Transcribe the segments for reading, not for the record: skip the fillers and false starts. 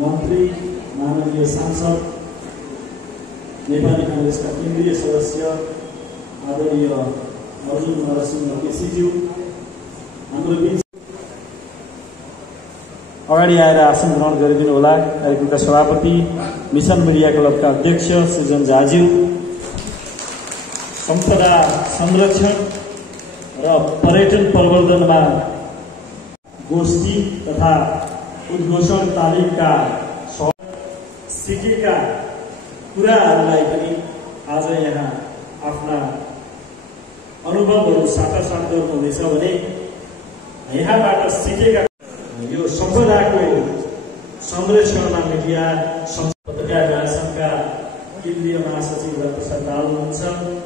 मन्त्री माननीय सांसद नेपाली कांग्रेसका केन्द्रीय सदस्य आदरणीय अर्जुन नरसिंह केसीज्यू हाम्रो बीच अगाडि आएर आसन ग्रहण गरिदिनु होला। कार्यक्रमका सभापति मिशन मिडिया क्लबका अध्यक्ष सृजन झाज्यू, सम्पदा संरक्षण र पर्यटन प्रवर्धनमा गोष्ठी तथा उद्घोषण तालिमका सिकेका कुराहरूलाई पनि आज यहाँ आफ्ना अनुभवहरू साटासाट गर्नुहुनेछ भने यहाँबाट सिकेका यो सम्पदाको संरक्षणमा मिडिया पत्रकार महासंघका केन्द्रीय महासचिव प्रसाद दाहाल हुनुहुन्छ।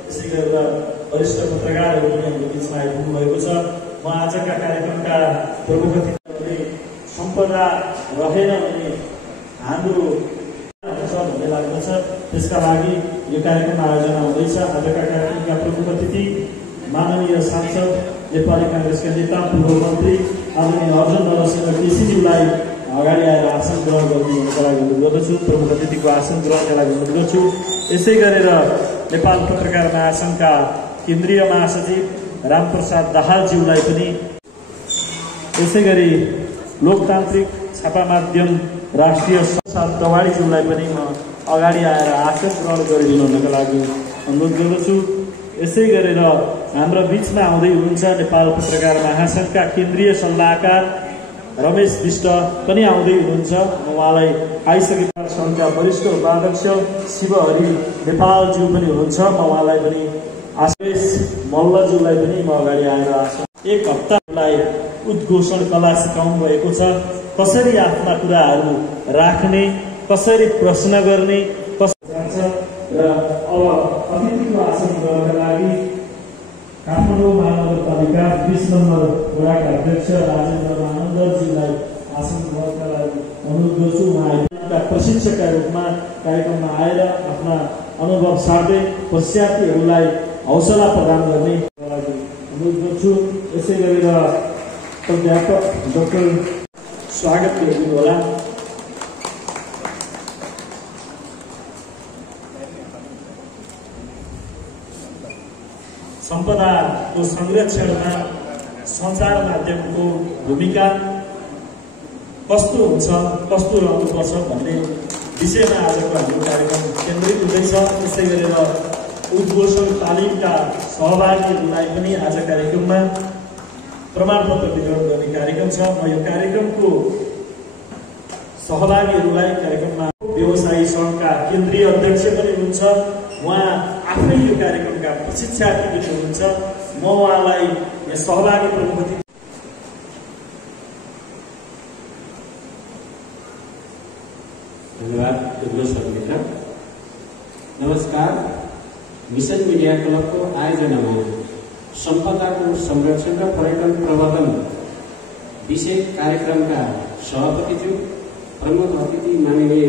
यसै गरेर वरिष्ठ पत्रकारहरू पनि हाम्रो बिचमा आइपुग्नु भएको छ। म आजका कार्यक्रमका प्रमुख अतिथिहरूले सम्पदा रहेन भने हाम्रो हुन्छ भन्ने लाग्दछ, त्यसका लागि यो कार्यक्रम आयोजना हुँदैछ। आजका कार्यक्रमका प्रमुख अतिथि माननीय सांसद नेपाली कांग्रेसका नेता पूर्व मन्त्री आदरणीय अर्जुन नरसिंह केसीज्यूलाई अगाडि आएर आसन ग्रहण गरिदिनुको लागि अनुरोध गर्दछु। प्रमुख अतिथिको आसन ग्रहणका लागि अनुरोध गर्छु। यसै गरेर नेपाल पत्रकार महासंघका केन्द्रीय महासचिव रामप्रसाद दाहालज्यूलाई पनि, यसै गरी लोकतान्त्रिक छापा माध्यम राष्ट्रिय संसार तवाडीज्यूलाई पनि म अगाडि आएर आसन ग्रहण गरिदिनु हुनका लागि अनुरोध गर्दछु। यसै गरेर हाम्रो बीचमा आउँदै हुनुहुन्छ नेपाल पत्रकार महासंघका केन्द्रीय सल्लाहकार रमेश विष्ट पनि आउँदै हुनुहुन्छ। म उहाँलाई आइसकेका सङ्घका वरिष्ठ उपाध्यक्ष शिवहरि नेपालज्यू पनि हुनुहुन्छ। म उहाँलाई पनि आशेष मल्लज्यूलाई पनि म अगाडि आएर आसन एक हप्तालाई उद्घोषण कला सिकाउनु भएको छ। कसरी आफ्ना कुराहरू राख्ने, कसरी प्रश्न गर्ने, कसरी जान्छ। र अब अतिथिको आसन ग्रहणका लागि काठमाडौँ महानगरपालिका 20 नम्बर वडाका अध्यक्ष राजेन्द्र आनन्दज्यूलाई आसन ग्रहणका लागि अनुरोध गर्छु। प्रशिक्षकका रूपमा कार्यक्रममा आएर आफ्ना अनुभव सार्दै प्रशिक्षार्थीहरूलाई हौसला प्रदान गर्ने अनुरोध गर्छु। यसै गरेर प्राध्यापक डाक्टर स्वागत गरिदिनु होला। सम्पदाको संरक्षणमा सञ्चार माध्यमको भूमिका कस्तो हुन्छ, कस्तो रहनुपर्छ भन्ने विषयमा आजको हाम्रो कार्यक्रम केन्द्रित हुँदैछ। त्यसै गरेर उद्घोषण तालिमका सहभागीहरूलाई पनि आज कार्यक्रममा प्रमाणपत्र वितरण गर्ने कार्यक्रम छ। म यो कार्यक्रमको सहभागीहरूलाई कार्यक्रममा व्यवसायी सङ्घका केन्द्रीय अध्यक्ष पनि हुनुहुन्छ, उहाँ आफै यो कार्यक्रमका प्रशिक्षार्थी पनि हुनुहुन्छ। म उहाँलाई सहभागी प्रमुख अतिथि धन्यवाद। मित्र नमस्कार। मिसन मिडिया क्लबको आयोजनामा सम्पदाको संरक्षण र पर्यटन प्रवर्धन विषय कार्यक्रमका सभापतिज्यू, प्रमुख अतिथि माननीय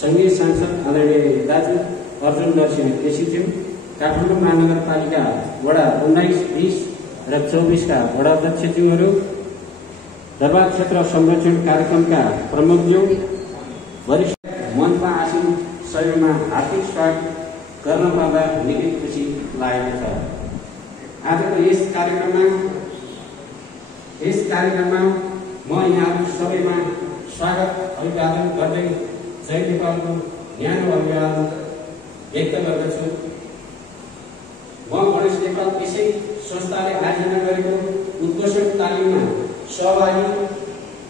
संघीय सांसद आदरणीय दाजु अर्जुन नरसिंह केसीज्यू, काठमाडौँ महानगरपालिका वडा 19, 20 र 24 का वडा अध्यक्षज्यूहरू, दरबार क्षेत्र संरक्षण कार्यक्रमका प्रमुखज्यू, वरिष्ठ मञ्चमा आसीन सबैमा हार्दिक स्वागत गर्न पाउँदा निकै खुसी लागेको छ। आजको यस कार्यक्रममा म यहाँहरू सबैमा स्वागत अभिवादन गर्दै जय नेपालको न्यानो अभिवादन व्यक्त गर्दछु। म गणेश नेपाल यसै संस्थाले आयोजना गरेको उद्घोषण तालिममा सहभागी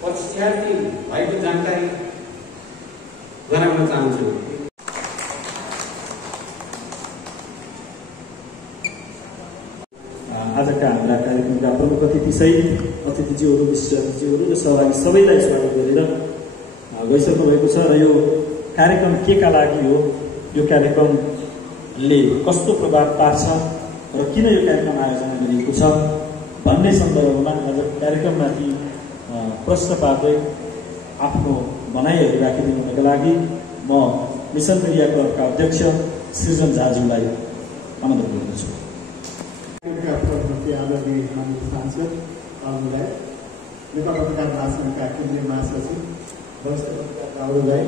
प्रशिक्षार्थी भएको जानकारी गराउन चाहन्छु। आजका हाम्रा कार्यक्रमका प्रमुख अतिथिज्यूहरू, विशिष्ट अतिथिज्यूहरू र सहभागी सबैलाई स्वागत गरेर गइसक्नु भएको छ। र यो कार्यक्रम केका लागि हो, यो कार्यक्रमले कस्तो प्रभाव पार्छ र किन यो कार्यक्रम आयोजना गरिएको छ भन्ने सन्दर्भमा आज कार्यक्रममाथि प्रश्न पार्दै आफ्नो भनाइहरू राखिदिनुका लागि म मिसन मिडिया क्लबका अध्यक्ष सृजन झाज्यूलाई अनुरोध गर्दछु। आदरणीय माननीय सांसद आउनुलाई, नेपाल पत्रकार महासङ्घका केन्द्रीय महासचिव वरिष्ठ पत्रकारहरूलाई,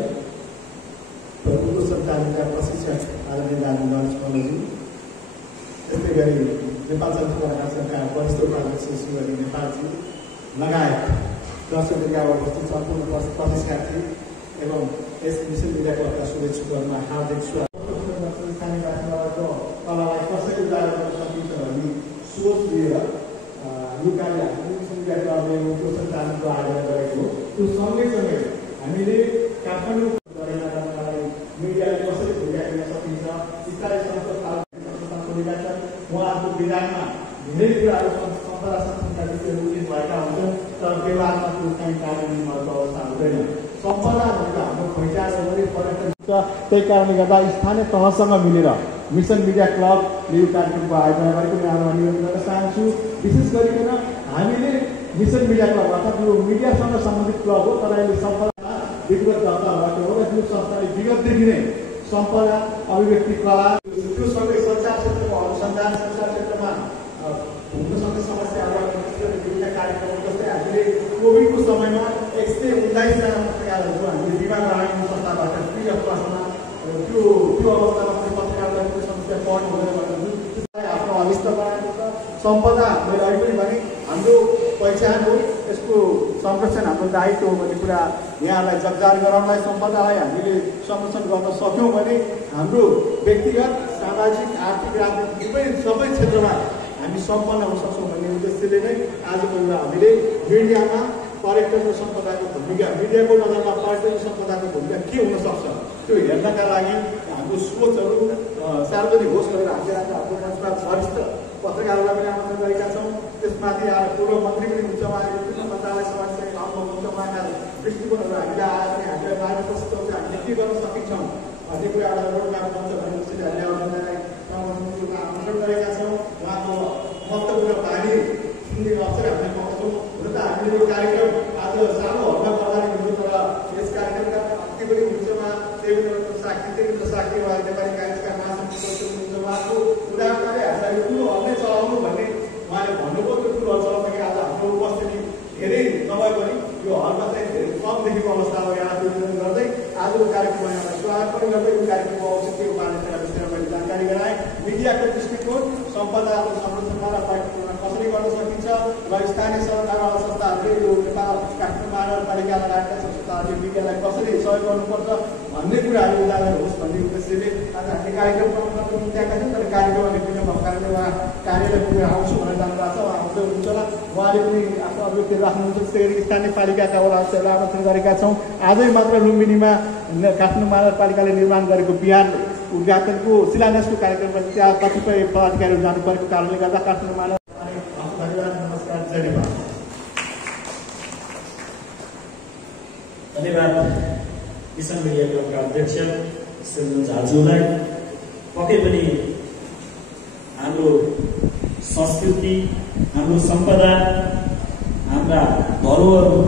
उद्घोषण तालिमका प्रशिक्षक आदरणीय दाजु नरसिंहजी, त्यस्तै गरी नेपाल चलचित्र महासङ्घका वरिष्ठ उपाध्यक्ष श्रीमती नेपालजी लगायत दर्शक मिडियामा उपस्थित सम्पूर्ण प्रशिक्षार्थी एवं यस मिसन मिडिया क्लबका शुभेच्छुकहरूमा हार्दिक स्वागत। कलालाई कसरी उजागर गर्न सकिन्छ भन्ने सोच लिएर यो कार्य हामीले मिसन मिडिया क्लबले उद्घोषण तालिमको आयोजना गरेको हो। त्यो सँगैसँगै हामीले काठमाडौँ गरेर मिडियाले कसरी भूमिका खेल्न सकिन्छ, स्थायी संस्था खोलेका छन्, उहाँहरूको विधानमा धेरै कुराहरू सम्पदा संरक्षणका विषयहरू उल्लेख भएका हुन्छन्, तर व्यवहारमा त्यो चाहिँ कार्यान्वयन भएको अवस्था हुँदैन। सम्पदा भनेको हाम्रो पहिचान गर्ने पर्यटन छ। त्यही कारणले गर्दा स्थानीय तहसँग मिलेर मिसन मिडिया क्लबले यो कार्यक्रमको आयोजना गरेको यहाँलाई निवेदन गर्न चाहन्छु। विशेष गरिकन हामीले मिसन मिडिया क्लब अर्थात् यो मिडियासँग सम्बन्धित क्लब हो, तर अहिले सम्पदामा विगत दर्ताबाट हो र यो संस्थाले विगतदेखि नै सम्पदा, अभिव्यक्ति कला, त्यो सँगै सञ्चार क्षेत्रको अनुसन्धान, सञ्चार क्षेत्रमा हुन सक्ने समस्याहरूलाई विभिन्न कार्यक्रम, जस्तै हामीले कोभिडको समयमा 119 जना पत्रकारहरूको हामीले बिमा गराउने संस्थाबाट फ्री अफ कस्टमा त्यो अवस्थामा पनि पत्रकारलाई कुनै समस्या पर्नु हुँदैन भनेर आफ्नो अनिष्ट बनाएको छ। सम्पदा मैले अहिले पनि भने हाम्रो पहिचान हो, यसको संरक्षण हाम्रो दायित्व हो भन्ने कुरा यहाँलाई जगजाहेर गराउनलाई, सम्पदालाई हामीले संरक्षण गर्न सक्यौँ भने हाम्रो व्यक्तिगत, सामाजिक, आर्थिक, राजनीतिक सबै क्षेत्रमा हामी सम्पन्न हुन सक्छौँ भन्ने उद्देश्यले नै आजको एउटा हामीले मिडियामा पर्यटन र सम्पदाको भूमिका, मिडियाको नजरमा पर्यटन सम्पदाको भूमिका के हुन सक्छ त्यो हेर्नका लागि हाम्रो सोचहरू सार्वजनिक होस् भनेर हामीले आज हाम्रो मञ्चमा वरिष्ठ पत्रकारहरूलाई पनि आमन्त्रण गरेका छौँ। त्यसमाथि आएर पूर्व मन्त्री पनि हुन्छ, उहाँले विभिन्न मन्त्रालय समाजसेवी आउनुहुन्छ, उहाँका दृष्टिकोणहरू हामीले आएर पनि हामीलाई मार्गदर्शन गर्छ, हामीले के गर्न सकिन्छौँ भन्ने कुरा एउटा रोडम्याप बन्छ भन्ने उद्देश्यले हामीले आयोजनालाई आमन्त्रण गरेका छौँ। उहाँको महत्त्वपूर्ण बानी सुन्ने अवसर हामीले पाउँछौँ। हुन त हामीले यो कार्यक्रम आज सानो हल्ला गर्दा नि हुन्छ, तर यस कार्यक्रमका अति पनि भविष्यमा साक्य उहाँले नेपाली काङ्ग्रेसका महासचिव हुनुहुन्छ। उहाँको उदाहरणले हामीलाई यो कुरो अन्य चलाउनु भन्ने उहाँले भन्नुभयो। त्यो कुरोहरू चलाउँदाखेरि आज हाम्रो उपस्थिति धेरै नभए पनि यो हलमा चाहिँ धेरै कम देखेको अवस्थामा यहाँ प्रतिनिधित्व गर्दै आजको कार्यक्रममा यहाँलाई स्वागत पनि गर्दै यो कार्यक्रमको औचित्यको बारेमा विस्तार मैले जानकारी गराएँ। मिडियाको दृष्टिकोण सम्पदाको संरक्षणमा र पाठ्यक्रममा कसरी गर्न सकिन्छ र स्थानीय सरकारवाला संस्थाहरूले यो नेपाल काठमाडौँ महानगरपालिका लगायतका संस्थाहरूले मिडियालाई कसरी सहयोग गर्नुपर्छ भन्ने कुराहरू उजागर होस् भन्ने उद्देश्यले आज हामीले कार्यक्रम बनाउनको निम्ति आएका छौँ। तर कार्यक्रममा विभिन्न भएको कारणले उहाँ कार्यालय पुगेर आउँछु भनेर जानुभएको छ। उहाँ आउँदै हुनुहुन्छ होला। उहाँले पनि आफ्नो अभिव्यक्ति राख्नुहुन्छ। त्यस्तै गरी स्थानीय पालिकाका वडाहरूलाई आमन्त्रण गरेका छौँ। आजै मात्र लुम्बिनीमा काठमाडौँ महानगरपालिकाले निर्माण गरेको बिहान उद्घाटनको शिलान्यासको कार्यक्रममा त्यहाँ कतिपय पदाधिकारीहरू जानु परेको कारणले गर्दा काठमाडौँ महानगरपालिका धन्यवाद। नमस्कार। जय नेपाल। धन्यवाद किसान मिडिया क्लबका अध्यक्ष श्रीमती झालज्यूलाई। पक्कै पनि हाम्रो संस्कृति, हाम्रो सम्पदा, हाम्रा धरोहरहरू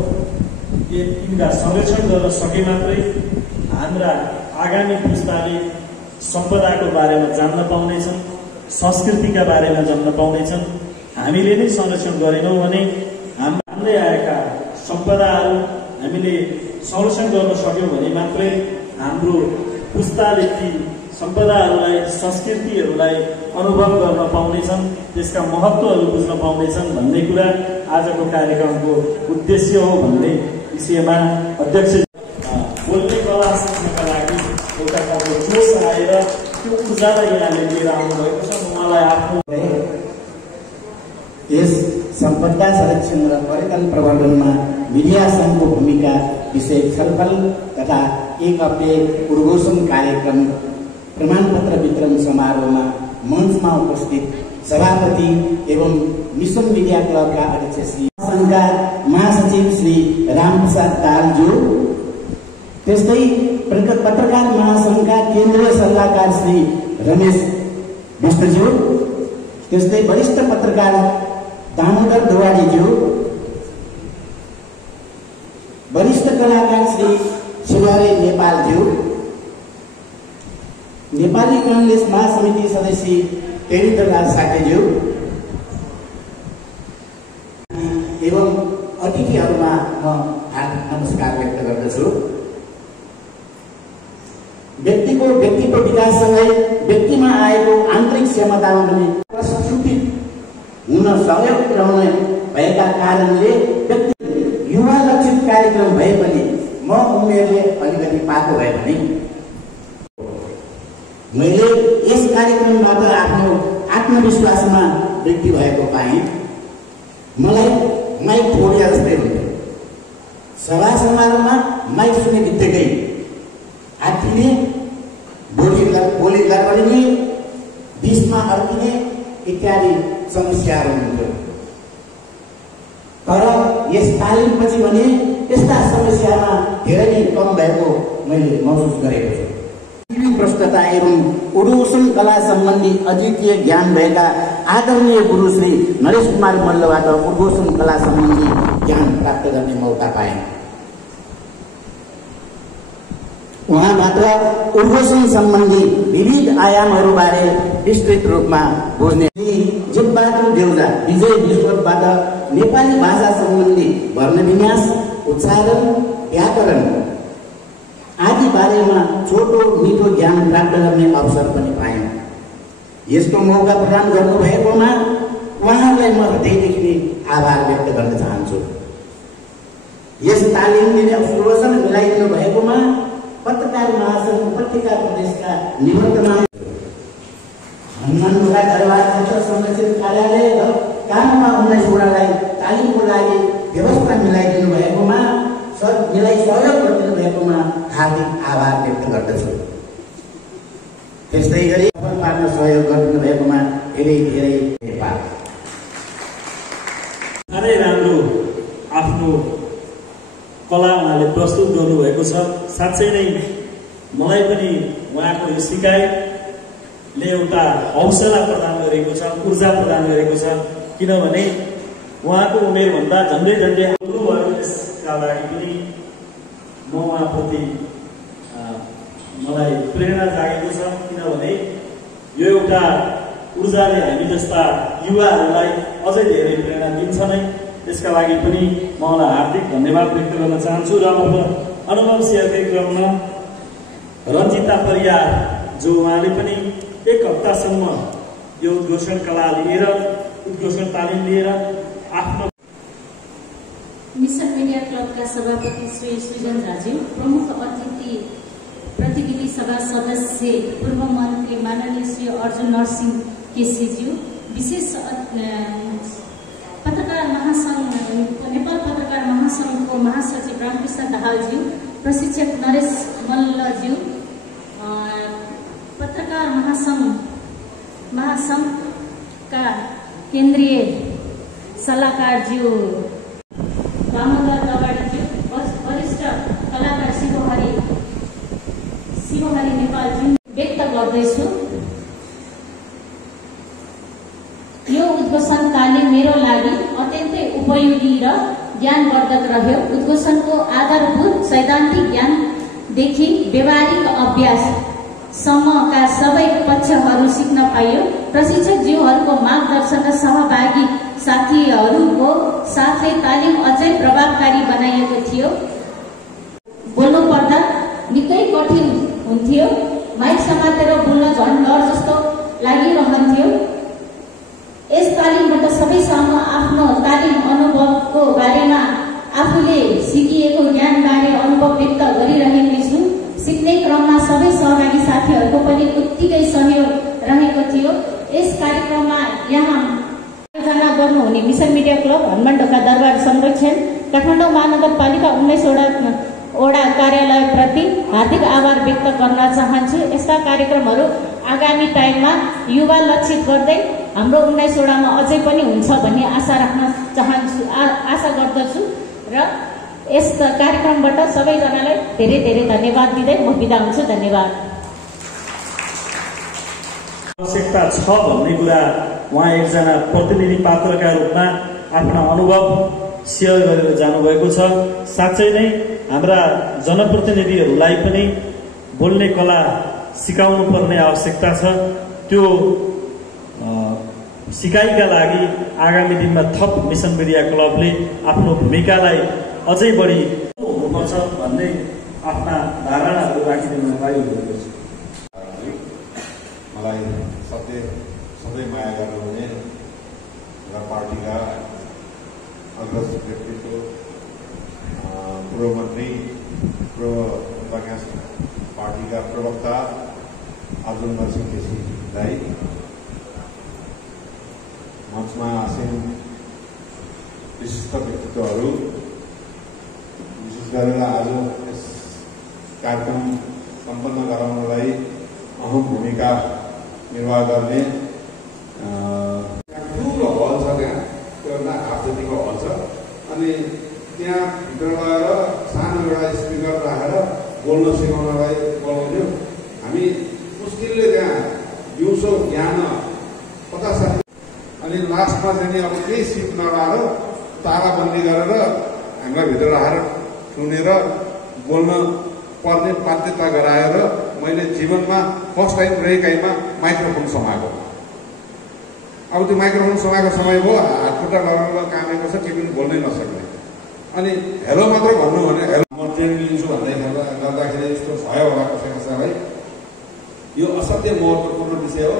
यिनका संरक्षण गर्न सके मात्रै हाम्रा आगामी पुस्ताले सम्पदाको बारेमा जान्न पाउनेछन्, संस्कृतिका बारेमा जान्न पाउनेछन्। हामीले नै संरक्षण गरेनौँ भने हाम्रै आएका सम्पदाहरू हामीले संरक्षण गर्न सक्यौँ भने मात्रै हाम्रो पुस्ताले ती सम्पदाहरूलाई, संस्कृतिहरूलाई अनुभव गर्न पाउनेछन्, त्यसका महत्त्वहरू बुझ्न पाउनेछन् भन्ने कुरा आजको कार्यक्रमको उद्देश्य हो भन्ने विषयमा अध्यक्ष बोल्ने कला सिक्नका लागि एउटा खालको जोस आएर त्यो ऊर्जालाई यहाँले लिएर आउनुभएको छ। उहाँलाई आफ्नो यस सम्पदा संरक्षण र पर्यटन प्रवर्धनमा मिडिया सङ्घको भूमिका विषय छलफल तथा एक हप्ते उद्घोषण कार्यक्रम प्रमाणपत्र वितरण समारोहमा मञ्चमा उपस्थित सभापति एवं मिसन मिडिया क्लबका अध्यक्ष श्री संघका महासचिव श्री रामप्रसाद दाहालज्यू, त्यस्तै पत्रकार महासंघका केन्द्रीय सल्लाहकार श्री रमेश विष्टज्यू, त्यस्तै वरिष्ठ पत्रकार दामोदर दोवाडीज्यू, वरिष्ठ कलाकार श्री शिवारे नेपालज्यू, नेपाली कांग्रेस महासमिति सदस्य टेरिटराज साकेज्यू एवं अतिथिहरूमा म हार्दिक नमस्कार व्यक्त गर्दछु। व्यक्तिको व्यक्तित्व विकाससँगै व्यक्तिमा आएको आन्तरिक क्षमतामा पनि प्रस्फुटित हुन सहयोग पुर्याउने भएका कारणले व्यक्ति युवा लक्षित कार्यक्रम भए पनि म उमेरले अलिकति पाको भए पनि मैले यस कार्यक्रमबाट आफ्नो आत्मविश्वासमा वृद्धि भएको पाएँ। मलाई माइक फोडिया जस्तै हुन्थ्यो। सभा समारोहमा माइक सुन्ने बित्तिकै आत्तिने, बोली लडबडिने, बिचमा अड्किने इत्यादि समस्याहरू हुन्थ्यो। तर यस तालिमपछि भने यस्ता समस्यामा धेरै नै कम भएको मैले महसुस गरेको छु। भ्रष्टता एवं उद्घोषण कला सम्बन्धी अद्वितीय ज्ञान भएका आदरणीय गुरु श्री नरेश कुमार मल्लबाट उद्घोषण कला सम्बन्धी ज्ञान प्राप्त गर्ने मौका पाएँ। उहाँबाट उद्घोषण सम्बन्धी विविध आयामहरूबारे विस्तृत रूपमा बुझ्ने जितबहादुर देउजा विजय विश्वबाट नेपाली भाषा सम्बन्धी वर्णविन्यास, उच्चारण, व्याकरण आदि बारेमा छोटो मिठो ज्ञान प्राप्त गर्ने अवसर पनि पाएँ। यस्तो मौका प्रदान गर्नुभएकोमा उहाँहरूलाई म हृदयदेखि आभार व्यक्त गर्न चाहन्छु। यस तालिम दिने अवसर मिलाइदिनु भएकोमा पत्रकार महासंघ पत्रिका प्रदेशका निवर्तमान हनुमानढोका दरबार क्षेत्र संरक्षित कार्यालय र कानुनमा 19 वडालाई तालिमको लागि व्यवस्था मिलाइदिनु भएकोमा मिलाई सहयोग गरिदिनु भएकोमा हार्दिक आभार व्यक्त गर्दछु। त्यस्तै गरी सफल पार्न सहयोग गरिदिनु भएकोमा धेरै धेरै धन्यवाद। साह्रै राम्रो आफ्नो कला उहाँले प्रस्तुत गर्नुभएको छ। साँच्चै नै मलाई पनि उहाँको यो सिकाइले एउटा हौसला प्रदान गरेको छ, ऊर्जा प्रदान गरेको छ। किनभने उहाँको उमेरभन्दा झन्डै झन्डै त्यसका लागि पनि म उहाँप्रति मलाई प्रेरणा जागेको छ, किनभने यो एउटा ऊर्जाले हामी जस्ता युवाहरूलाई अझै धेरै प्रेरणा दिन्छ नै। त्यसका लागि पनि म उहाँलाई हार्दिक धन्यवाद व्यक्त गर्न चाहन्छु। र अब अनुभव सेयरकै क्रममा रञ्जिता परियार जो उहाँले पनि 1 हप्तासम्म यो उद्घोषण कला लिएर उद्घोषण तालिम लिएर आफ्नो मिसन मिडिया क्लबका सभापति श्री सृजन राजीव, प्रमुख अतिथि प्रतिनिधि सभा सदस्य पूर्व मन्त्री माननीय श्री अर्जुन नरसिंह केसीज्यू, विशेष पत्रकार महासंघ नेपाल पत्रकार महासंघको महासचिव रामकृष्ण दाहालज्यू, प्रशिक्षक नरेश मल्लज्यू, पत्रकार महासंघका केन्द्रीय सल्लाहकारज्यू दामोदर दवाडीज्यू, वरिष्ठ कलाकार शिवहरी नेपालज्यू व्यक्त गर्दैछु। यो उद्घोषण तालिम मेरो लागि अत्यन्तै उपयोगी र ज्ञानवर्धक रह्यो। उद्घोषणको आधारभूत सैद्धान्तिक ज्ञानदेखि व्यावहारिक अभ्याससम्मका सबै पक्षहरू सिक्न पाइयो। प्रशिक्षकज्यूहरूको मार्गदर्शन र सहभागी साथीहरूको साथले तालिम अझै प्रभावकारी बनाइएको थियो। बोल्नु पर्दा निकै कठिन हुन्थ्यो, माइक समातेर बोल्न झन् डर जस्तो लागिरहन्थ्यो। यस तालिमबाट सबैसँग आफ्नो तालिम अनुभवको बारेमा आफूले सिकिएको ज्ञानबारे अनुभव व्यक्त गरिरहेकी छु। सिक्ने क्रममा सबै सहभागी साथीहरूको पनि उत्तिकै सहयोग रहेको थियो। यस कार्यक्रममा यहाँ आयोजना गर्नुहुने मिसन मिडिया क्लब हनुमान ढोका दरबार संरक्षण काठमाडौँ महानगरपालिका 19 वडा कार्यालयप्रति हार्दिक आभार व्यक्त गर्न चाहन्छु। यस्ता कार्यक्रमहरू आगामी टाइममा युवा लक्षित गर्दै हाम्रो 19 वडामा अझै पनि हुन्छ भन्ने आशा राख्न चाहन्छु, आशा गर्दछु। र यस कार्यक्रमबाट सबैजनालाई धेरै धेरै धन्यवाद दिँदै म बिदा हुन्छु। धन्यवाद। आवश्यकता छ भन्ने कुरा उहाँ एकजना प्रतिनिधि पात्रका रूपमा आफ्ना अनुभव सेयर गरेर जानुभएको छ। साँच्चै नै हाम्रा जनप्रतिनिधिहरूलाई पनि बोल्ने कला सिकाउनु पर्ने आवश्यकता छ। त्यो सिकाइका लागि आगामी दिनमा थप मिसन मिडिया क्लबले आफ्नो भूमिकालाई अझै बढी हुनुपर्छ भन्ने आफ्ना धारणाहरू राखिदिनु भएको छ। मलाई सधैँ माया गर्नुहुने र पार्टीका अग्रज व्यक्तित्व पूर्व मन्त्री पूर्व बगास पार्टीका प्रवक्ता अर्जुन नरसिंह केसीलाई, मञ्चमा आसीन विशिष्ट व्यक्तित्वहरू, विशेष गरेर आज यस कार्यक्रम सम्पन्न गराउनलाई अहम भूमिका निर्वाह गर्ने ठुलो हल छ, त्यहाँ एउटा हाफ जतिको हल छ। अनि त्यहाँ भित्र गएर सानो एउटा स्पिकर राखेर बोल्न सिकाउनलाई बोलाउँथ्यो। हामी मुस्किलले त्यहाँ दिउँसो बिहान 50-60 अनि लास्टमा चाहिँ अब केही सिट नलाएर ताराबन्दी गरेर हामीलाई भित्र राखेर सुनेर बोल्न पर्ने बाध्यता गराएर मैले जीवनमा फर्स्ट टाइम रेकाइमा माइक्रोफोन समाएको। अब त्यो माइक्रोफोन समाएको समय भयो, हातखुट्टा लगाएर कामेको छ, केही पनि बोल्नै नसक्ने। अनि हेलो मात्र भन्नु भने हेलो म ट्रेनिङ लिन्छु भन्दै गर्दाखेरि यस्तो भयो होला कसै कसैलाई। यो असाध्यै महत्त्वपूर्ण विषय हो।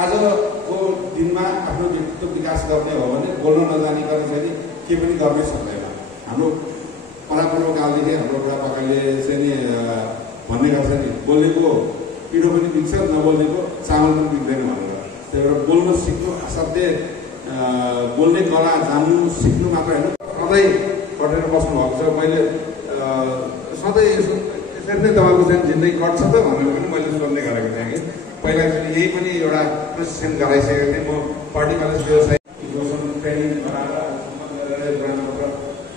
आजको दिनमा आफ्नो व्यक्तित्व विकास गर्ने हो भने बोल्न नजानिकन चाहिँ के पनि गर्नै सक्दैन। हाम्रो परापूर्वकालदेखि हाम्रो बुढापाकाले चाहिँ नि भन्ने गर्छ नि, बोलेको पिठो पनि बिग्छ, नबोलेको चामल पनि बिग्दैन भनेर। त्यही भएर बोल्न सिक्नु असाध्यै, बोल्ने कला जान्नु सिक्नु मात्र होइन, सधैँ कटेर बस्नु भएको छ। मैले सधैँ यसरी नै तपाईँको चाहिँ जिन्दगी कट्छ त भनेर पनि मैले सोध्ने गरेको थिएँ कि पहिला यही पनि एउटा प्रशिक्षण गराइसकेको थिएँ। म पार्टी कलेज व्यवसाय ट्रेनिङ गराएर प्रमाणपत्र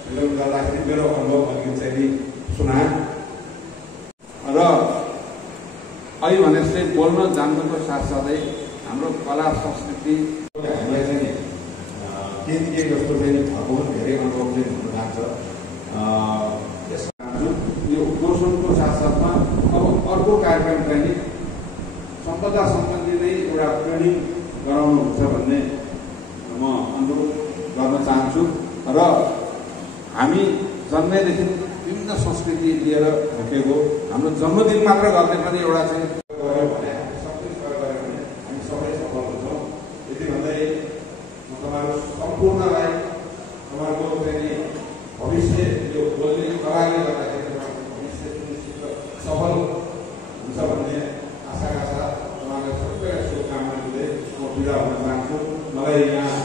वितरण गर्दाखेरि मेरो अनुभव अघि चाहिँ नि सुना। र अहिले भने चाहिँ बोल्न जान्नुको साथसाथै हाम्रो कला संस्कृति हामीलाई चाहिँ केही केही जस्तो चाहिँ भएको धेरै अनुभव चाहिँ हुन लाग्छ। यो पोषणको साथसाथमा अब अर्को कार्यक्रम चाहिँ सम्पदा सम्बन्धी नै एउटा ट्रेनिङ गराउनुहुन्छ भन्ने म अनुरोध गर्न चाहन्छु। र हामी जन्मेदेखि विभिन्न संस्कृति लिएर हुर्केको, हाम्रो जन्मदिन मात्र गर्ने पनि एउटा चाहिँ गऱ्यो भने सबै गऱ्यो भने हामी सबै सफल हुन्छौँ। यति भन्दै म तपाईँहरू सम्पूर्णलाई तपाईँहरूको चाहिँ भविष्य यो बोल्ने कलाले गर्दाखेरि तपाईँहरूको भविष्य सुनिश्चित सफल हुन्छ भन्ने आशाका साथ तपाईँलाई सबैलाई शुभकामना दिँदै म बिदा हुन चाहन्छु। मलाई यहाँ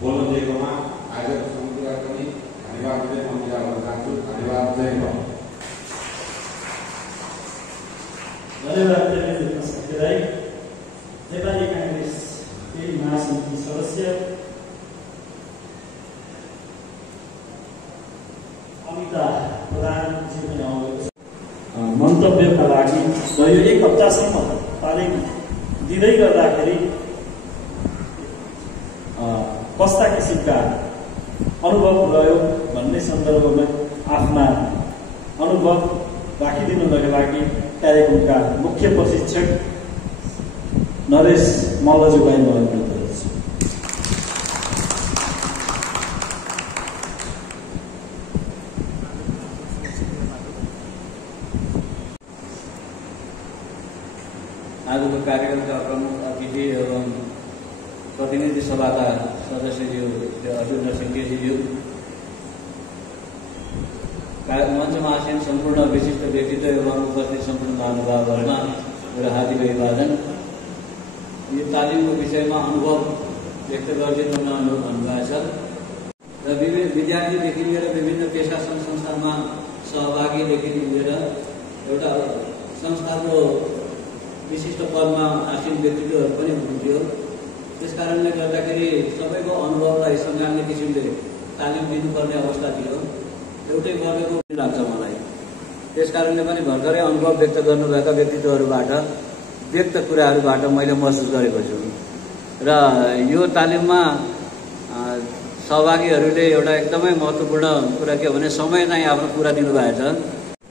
बोल्न दिएकोमा आयोजक समितिलाई पनि धन्यवाद दिँदै म बिदा हुन चाहन्छु। धन्यवाद। जय हिन्द। धन्यवाद साथीलाई। नेपाली काङ्ग्रेस केही महासमिति सदस्य अमिता प्रधानजी पनि आउनुभएको छ मन्तव्यका लागि। र यो 1 हप्तासम्म तालिम दिँदै गर्दाखेरि कस्ता किसिमका अनुभव रह्यो भन्ने सन्दर्भमा आफ्ना अनुभव राखिदिनुका लागि कार्यक्रमका मुख्य प्रशिक्षक नरेश मल्लज्यूलाई म अनुरोध गर्दछु। आजको कार्यक्रमका प्रमुख अतिथि एवं प्रतिनिधि सभाका सदस्यज्यू अर्जुन नरसिंह केजीज्यू, मञ्चमा आसीन सम्पूर्ण विशिष्ट व्यक्तित्व एवं उपस्थित सम्पूर्ण महानुभावहरूमा एउटा हार्दिक अभिवादन। यो तालिमको विषयमा अनुभव व्यक्त गरिदिनु अनुरोध भन्नुभएको छ र विद्यार्थीदेखि लिएर विभिन्न पेसा सङ्घ संस्थामा सहभागीदेखि लिएर एउटा संस्थाको विशिष्ट पदमा आसीन व्यक्तित्वहरू पनि हुनुहुन्थ्यो। त्यस कारणले गर्दाखेरि सबैको अनुभवलाई सँगाल्ने किसिमले तालिम दिनुपर्ने अवस्था थियो। एउटै वर्गको लाग्छ मलाई। त्यस कारणले पनि भर्खरै अनुभव व्यक्त गर्नुभएका व्यक्तित्वहरूबाट व्यक्त कुराहरूबाट मैले महसुस गरेको छु। र यो तालिममा सहभागीहरूले एउटा एकदमै महत्त्वपूर्ण कुरा के भने समय चाहिँ आफ्नो कुरा दिनुभएको छ।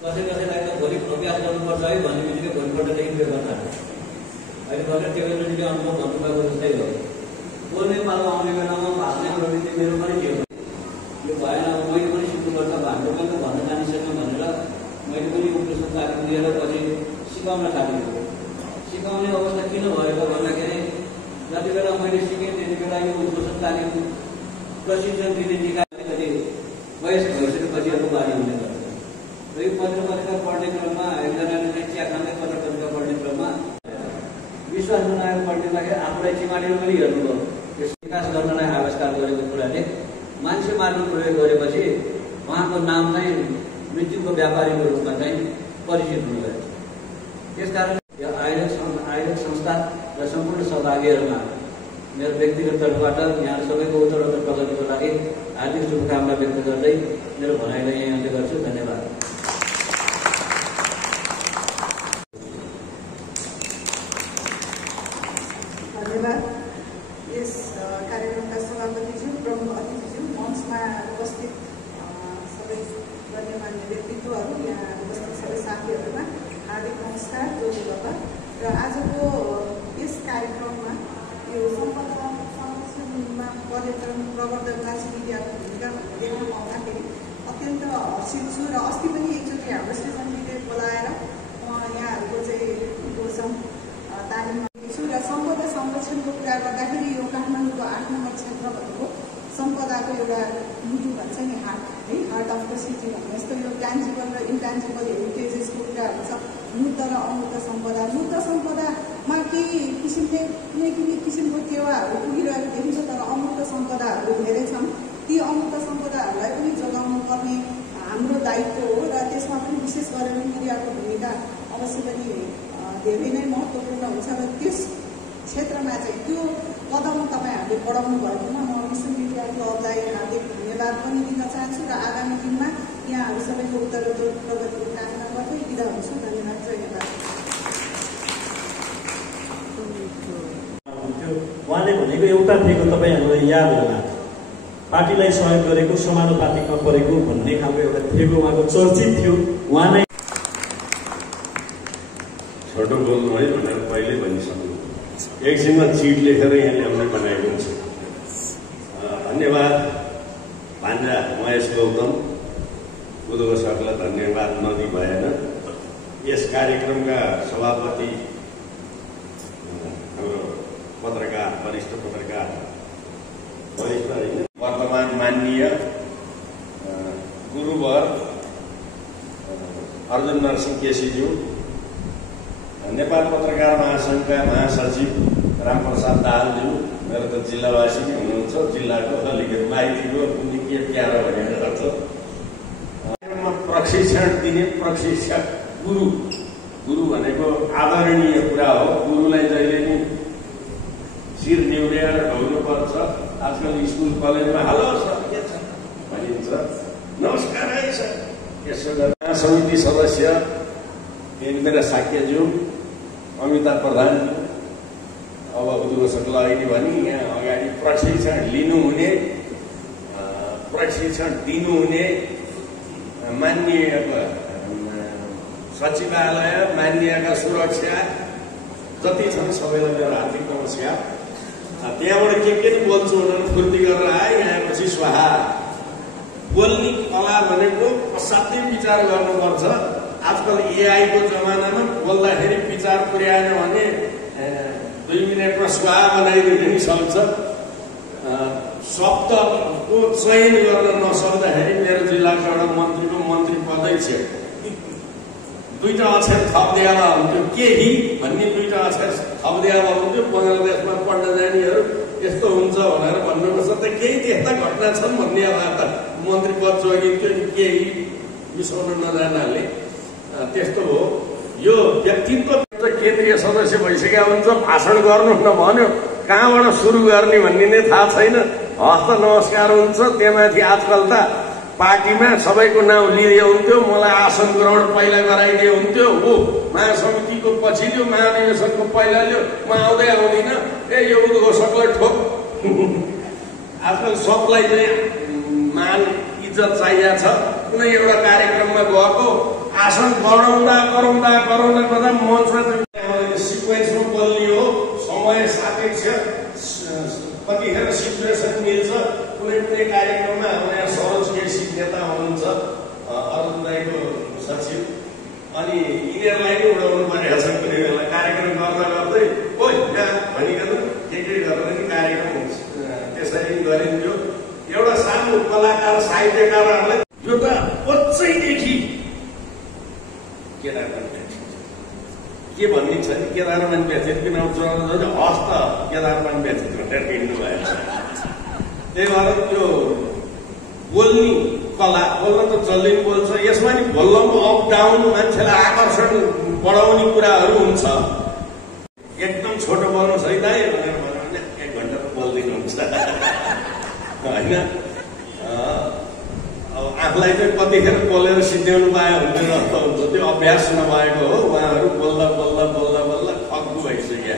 कसैलाई त भोलि अभ्यास गर्नुपर्छ है भन्ने बित्तिकै भोलिपल्टदेखि त्यो गर्न अहिले भर्खर देवेन्द्रजीले अनुभव भन्नुभएको जस्तै हो। बोल्ने पालो आउने बेलामा भाषण प्रवृत्ति मेरो पनि थियो। यो भएन, मैले पनि सिक्नुपर्छ, हाम्रो पनि त भन्न जानिसक्यो भनेर मैले पनि उपदेशन तालिम लिएर पछि सिकाउन थालेको। सिकाउने अवस्था किन भएको भन्दाखेरि जति बेला मैले सिकेँ त्यति बेला यो उपदेशन तालिम प्रशिक्षण दिने निकायले अलिकति वयस्क भइसकेपछि अब बारी हुने गर्छ। र यो पत्रपत्रिका पढ्ने क्रममा एकजनाले चाहिँ चिया खाँदै पत्रपत्रिका पढ्ने क्रममा विश्वास बनाएर पढ्नेदाखेरि आफूलाई चिमाटेर पनि हेर्नुभयो। यस विकास गर्नलाई आविष्कार गरेको कुराले मान्छे मार्न प्रयोग गरेपछि उहाँको नाम चाहिँ मृत्युको व्यापारीको रूपमा चाहिँ परिचित हुनुभयो। त्यसकारण यो आयोजक संस्था र सम्पूर्ण सहभागीहरूमा मेरो व्यक्तिगत तर्फबाट यहाँ सबैको उत्तरोत्तर प्रगतिको लागि हार्दिक शुभकामना व्यक्त गर्दै मेरो भनाइलाई यही अन्त्य गर्छु। धन्यवाद। धन्यवाद। यस कार्यक्रमका सभापतिज्यू, प्रमुख अतिथिज्यू, मञ्चमा उपस्थित सबै गण्यमान्य व्यक्तित्वहरू, यहाँ उपस्थित सबै साथीहरूमा हार्दिक नमस्कार, जोजी बाबा। र आजको यस कार्यक्रममा यो सम्पदा संरक्षणमा पर्यटन प्रवर्धन राजनीतिको भूमिका देख्न पाउँदाखेरि अत्यन्त हर्षित छु। र अस्ति पनि एकचोटि हाम्रो श्रीमतीले बोलाएर यहाँहरूको चाहिँ तालिम छु। र सम्पदा संरक्षणको कुरा गर्दाखेरि यो काठमाडौँको 8 नम्बर क्षेत्र भनेको सम्पदाको एउटा मुटु भन्छ नि, हार्ट अफ द सिटी भन्ने जस्तो यो ट्यान्जिबल र इन्ट्यान्जिबल हेरिटेजेसको कुराहरू छ। मूर्त र अमूर्त सम्पदा, मूर्त सम्पदामा केही किसिमले कुनै किसिमको टेवाहरू पुगिरहेको देखिन्छ, तर अमूर्त सम्पदाहरू धेरै छन्। ती अमूर्त सम्पदाहरूलाई पनि जोगाउनु पर्ने हाम्रो दायित्व हो। र त्यसमा पनि विशेष गरेर मिडियाको भूमिका अवश्य पनि धेरै नै महत्त्वपूर्ण हुन्छ। र त्यस क्षेत्रमा चाहिँ त्यो कदम तपाईँहरूले बढाउनु भएकोमा म विश्व मिडिया क्लबलाई हार्दिक धन्यवाद पनि दिन चाहन्छु। र आगामी दिनमा यहाँहरू सबैको उत्तरोत्तर प्रगतिको कामना गर्दै बिदा हुन्छु। धन्यवाद। धन्यवाद। उहाँले भनेको एउटा थिएको तपाईँहरूलाई याद होला, पार्टीलाई सहयोग गरेको, समानुपातिकमा परेको भन्ने खालको एउटा थिएको उहाँको चर्चित थियो। उहाँ नै छोटो बोल्नु है भनेर पहिले भनिसक्नु। एकछिनमा चिट लेखेर यहाँ ल्याउने बनाएको हुन्छ। धन्यवाद भान्जा महेश गौतम, बुधको सरलाई धन्यवाद नदिई भएन। यस कार्यक्रमका सभापति हाम्रो पत्रकार, वरिष्ठ पत्रकार, वरिष्ठ वर्तमान माननीय गुरुवर अर्जुन नरसिंह केसीज्यू, नेपाल पत्रकार महासङ्घका महासचिव रामप्रसाद दाहालज्यू, मेरो त जिल्लावासी नै हुनुहुन्छ, जिल्लाको अलिकति माइतीको कुनै के प्यारो भनेर गर्छ। प्रशिक्षण दिने प्रशिक्षक गुरु भनेको आदरणीय कुरा हो। गुरुलाई जहिले नि शिर निहुर्याएर ढोग्नुपर्छ। आजकल स्कुल कलेजमा हेलो सर के छ भनिन्छ, नमस्कार है सर, यसो गरेर समिति सदस्य मेरा साक्यज्यू अमिताभ प्रधान, अब उद्घोषक लगाइने भने यहाँ अगाडि प्रशिक्षण लिनुहुने, प्रशिक्षण दिनुहुने माननीय सचिवालय, माननीयका सुरक्षा जति छन् सबैलाई मेरो हार्दिक नमस्कार। त्यहाँबाट के बोल्छु भनेर फुर्ती गरेर आए, यहाँ पछि स्वाहा। बोल्ने कला भनेको असाध्यै विचार गर्नुपर्छ। आजकल एआईको जमानामा बोल्दाखेरि विचार पुर्याएन भने 2 मिनटमा स्वाहा बनाइदिन नि सक्छ। शब्दको चयन गर्न नसक्दाखेरि मेरो जिल्लाको एउटा मन्त्रीको मन्त्री पदै छ, 2टा अक्षर थपिदिएला हुन्थ्यो, केही भन्ने 2टा अक्षर थपिदिएला हुन्थ्यो। बङ्गलादेशमा पढ्न जानेहरू यस्तो हुन्छ भनेर भन्नुपर्छ त केही त्यस्ता घटना छन् भन्ने त मन्त्री पद जोगिन्थ्यो नि, केही मिसाउन नजानाले। त्यस्तो हो। यो व्यक्तित्व केन्द्रीय सदस्य भइसकेका हुन्छ, भाषण गर्नुहुन्न भन्यो, कहाँबाट सुरु गर्ने भन्ने नै थाहा छैन। हस्त नमस्कार हुन्छ। त्यहाँमाथि आजकल त पार्टीमा सबैको नाउँ लिइदियो हुन्थ्यो, मलाई आसन ग्रहण पहिला गराइदियो हुन्थ्यो। हो महासमितिको पछि लियो, महाधिवेशनको पहिला लियो, म आउँदै आउँदिनँ, यो उद्घोषकलाई ठोक। आजकल सबलाई चाहिँ मान इज्जत चाहिएको छ। कुनै एउटा कार्यक्रममा गएको आसन बढाउँदा गर्दा मञ्चमा सिक्वेन्समा बोल्ने हो, समय सापेक्ष, कतिखेर सिचुएसन मिल्छ। कुनै कार्यक्रममा हाम्रो यहाँ सरोज केसी नेता हुनुहुन्छ, अरुण दाईको सचिव, अनि यिनीहरूलाई नै उडाउनु परेको छ। कुनै बेला कार्यक्रम गर्दै ओ यहाँ भनिकन के गरेर नि कार्यक्रम त्यसरी गरिन्थ्यो। एउटा सानो कलाकार साहित्यकारहरूलाई यो त बच्चैदेखि केदारमान के भन्ने छ नि, केदारमान व्यथित किन हस्त केदारमान व्यथित भनेर हिँड्नु भएको छ। त्यही भएर त्यो बोल्ने कला, बोल्न त जसले पनि बोल्छ, यसमा नि बोल्नमा अप डाउन मान्छेलाई आकर्षण बढाउने कुराहरू हुन्छ। एकदम छोटो बोल्नुहोस् है दाइ भनेर भन्यो भने 1 घन्टा त बोल्दिनुहुन्छ होइन। आफूलाई चाहिँ कतिखेर बोलेर सिद्ध्याउनु पायो हुन्थ्यो जस्तो हुन्छ, त्यो अभ्यास नभएको हो। उहाँहरू बोल्दा खग्गु भइसक्यो।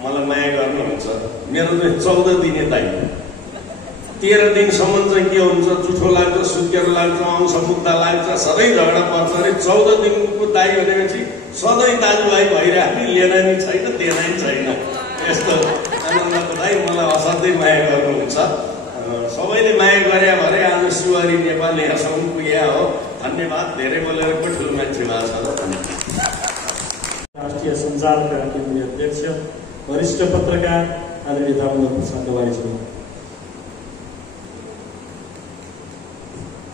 मलाई माया गर्नुहुन्छ। मेरो चाहिँ 14 दिने दाइ, 13 दिनसम्म चाहिँ के हुन्छ, जुठो लाग्छ, सुत्केर लाग्छ, अंश मुद्दा लाग्छ, सधैँ झगडा पर्छ अरे। 14 दिनको दाइ भनेपछि सधैँ दाजुभाइ भइरहेको, लिएर नि छैन, देना नि छैन। यस्तो आनन्दको दाइ मलाई असाध्यै माया गर्नुहुन्छ। सबैले माया गरे भरे आज सुवारी नेपाल यहाँसम्म पुगे हो। धन्यवाद। धेरै बोलेर को ठुलो मान्छे भएको छ। राष्ट्रिय सञ्जालका केन्द्रीय अध्यक्ष, वरिष्ठ पत्रकार आदरणीय दामोदर प्रसाद दवाईज्यू,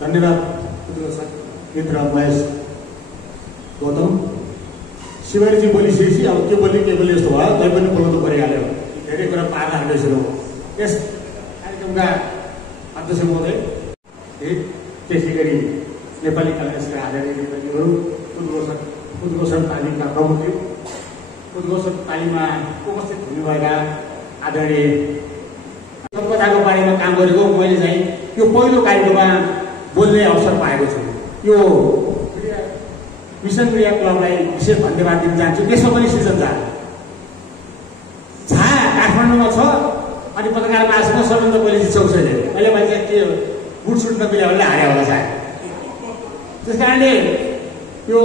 धन्यवाद। मित्र महेश गौतम, शिवरीजी बोलिसकेपछि अब के बोल्ने जस्तो भयो, तै पनि बोल्नु परिहाल्यो। धेरै कुरा पार लाग्दैछौँ। यस कार्यक्रमका अध्यक्ष महोदय, त्यसै गरी नेपाली काङ्ग्रेसका आदरणीय नेताजीहरू, उद्घोषण तालिमका प्रमुखहरू, उद्घोषण तालिममा उपस्थित हुनुभएका आदरणीय सम्पदाको बारेमा काम गरेको मैले चाहिँ यो पहिलो कार्यक्रममा बोल्ने अवसर पाएको छु। यो मिसन मिडिया क्लबलाई विशेष धन्यवाद दिन चाहन्छु। त्यसमा पनि सृजन झा काठमाडौँमा छ, अनि पत्रकार महासंघ सर्वेन्द्र कोइलीजी चौकसैले। अहिले मान्छे के बुट सुट नमिल्यो भने हारे होला सायद। त्यस कारणले यो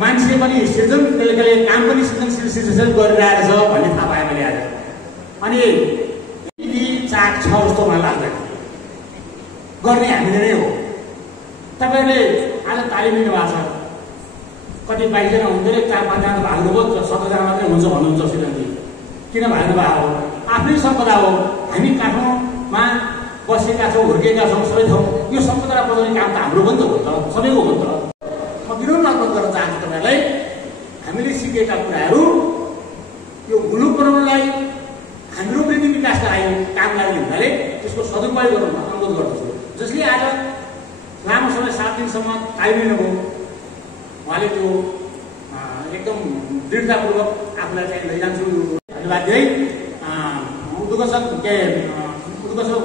मान्छे पनि सृजन तरिकाले काम पनि सृजनशील गरिरहेको छ भन्ने थाहा पाएँ मैले आज। अनि चाक छ जस्तो मलाई लाग्दैन, गर्ने हामीले नै हो। तपाईँहरूले आज तालिम लिनुभएको छ, कति 22 जना हुँदैन, 4-5 जना भाग्नुभयो, 17 जना मात्रै हुन्छ भन्नुहुन्छ। श्रीलङ्की किन भाग्नु भएको हो? आफ्नै सम्पदा हो। हामी काठमाडौँमा बसेका छौँ, हुर्केका छौँ, सबै छौँ। यो सम्पदालाई बचाउने काम त हाम्रो पनि त हो त, सबैको हो त। म विरोध मात्र गर्न चाहन्छु तपाईँलाई, हामीले सिकेका कुराहरू यो मुलुक बनाउनलाई, हाम्रो वृद्धि विकासका लागि काम लाग्ने हुनाले त्यसको सदुपयोग गर्न अनुरोध गर्दछु। जसले आज लामो समय 7 दिनसम्म तालिम लिनुभयो, उहाँले त्यो एकदम दृढतापूर्वक आफूलाई चाहिँ लैजान्छु धन्यवाद दिँदै उद्घोषक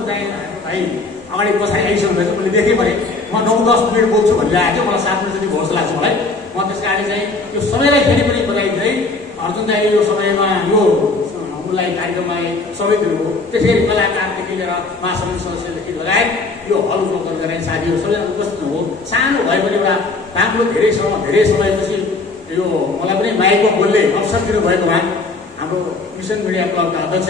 चाहिँ भाइ अगाडि पछाडि आइसक्नु भएछ। मैले देखेँ भने म 9-10 मिनट बोल्छु भन्ने आएको थियो, मलाई 7 मिनट जति भरोसा लाग्छ मलाई। म त्यस कारण चाहिँ यो सबैलाई फेरि पनि बधाई दिँदै अर्जुन दाइले यो समयमा यो उसलाई कार्यक्रममा समय दिनुभयो। त्यसै गरी कलाकारदेखि लिएर महासमिति सदस्यदेखि लगायत यो हल उपलब्ध गराउने साथीहरू सबैजना उपस्थित हुनुभयो। सानो भए पनि एउटा राम्रो धेरै समयपछि यो मलाई पनि माइकमा बोल्ने अवसर दिनुभएकोमा हाम्रो मिसन मिडिया क्लबका अध्यक्ष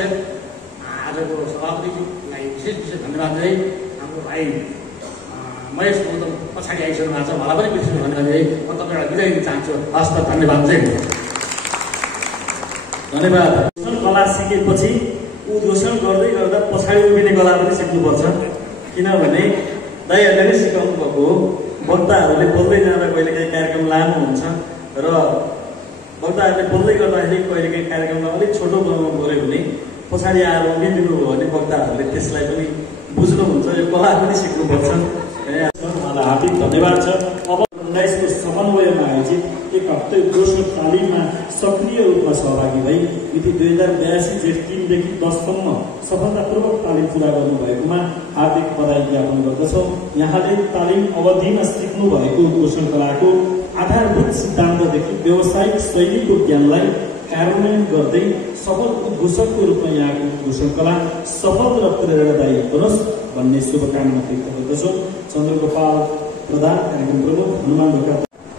आजको सभापतिज्यूलाई विशेष धन्यवाद दिँदै हाम्रो भाइ महेश गौतम पछाडि आइसक्नु भएको छ, उहाँलाई पनि विशेष धन्यवाद दिँदै म तपाईँलाई बिदा दिन चाहन्छु। हस्त धन्यवाद चाहिँ धन्यवाद। कला सिकेपछि उद्घोषण गर्दै गर्दा पछाडि उभिने कला पनि सिक्नुपर्छ, किनभने दाइहरूले नै सिकाउनु भएको हो। वक्ताहरूले बोल्दै जाँदा कहिलेकाहीँ कार्यक्रम लामो हुन्छ र वक्ताहरूले बोल्दै गर्दाखेरि कहिलेकाहीँ कार्यक्रममा अलिक छोटो बोल्यो भने पछाडि आएर उभिदिनु भयो भने वक्ताहरूले त्यसलाई पनि बुझ्नुहुन्छ। यो कला पनि सिक्नुपर्छ। उहाँलाई हार्दिक धन्यवाद छ। अब 19 को समन्वयमा आयोजित एक हप्ते दोस्रो तालिममा सक्रिय रूपमा सहभागी भई मिति 2082 जेठ 3 देखि 10 सम्म सफलतापूर्वक तालिम पूरा गर्नुभएकोमा हार्दिक बधाई ज्ञापन गर्दछौँ। यहाँले तालिम अवधिमा सिक्नु भएको उद्घोषण कलाको आधारभूत सिद्धान्तदेखि व्यावसायिक शैलीको ज्ञानलाई कार्यान्वयन गर्दै सफल उद्घोषकको रूपमा यहाँको उद्घोषण कला सफल र प्रेरणादायी होस् भन्ने शुभकामना व्यक्त गर्दछौँ। चन्द्रगोपाल प्रधान कार्यक्रम प्रमुख, हनुमान ढोका।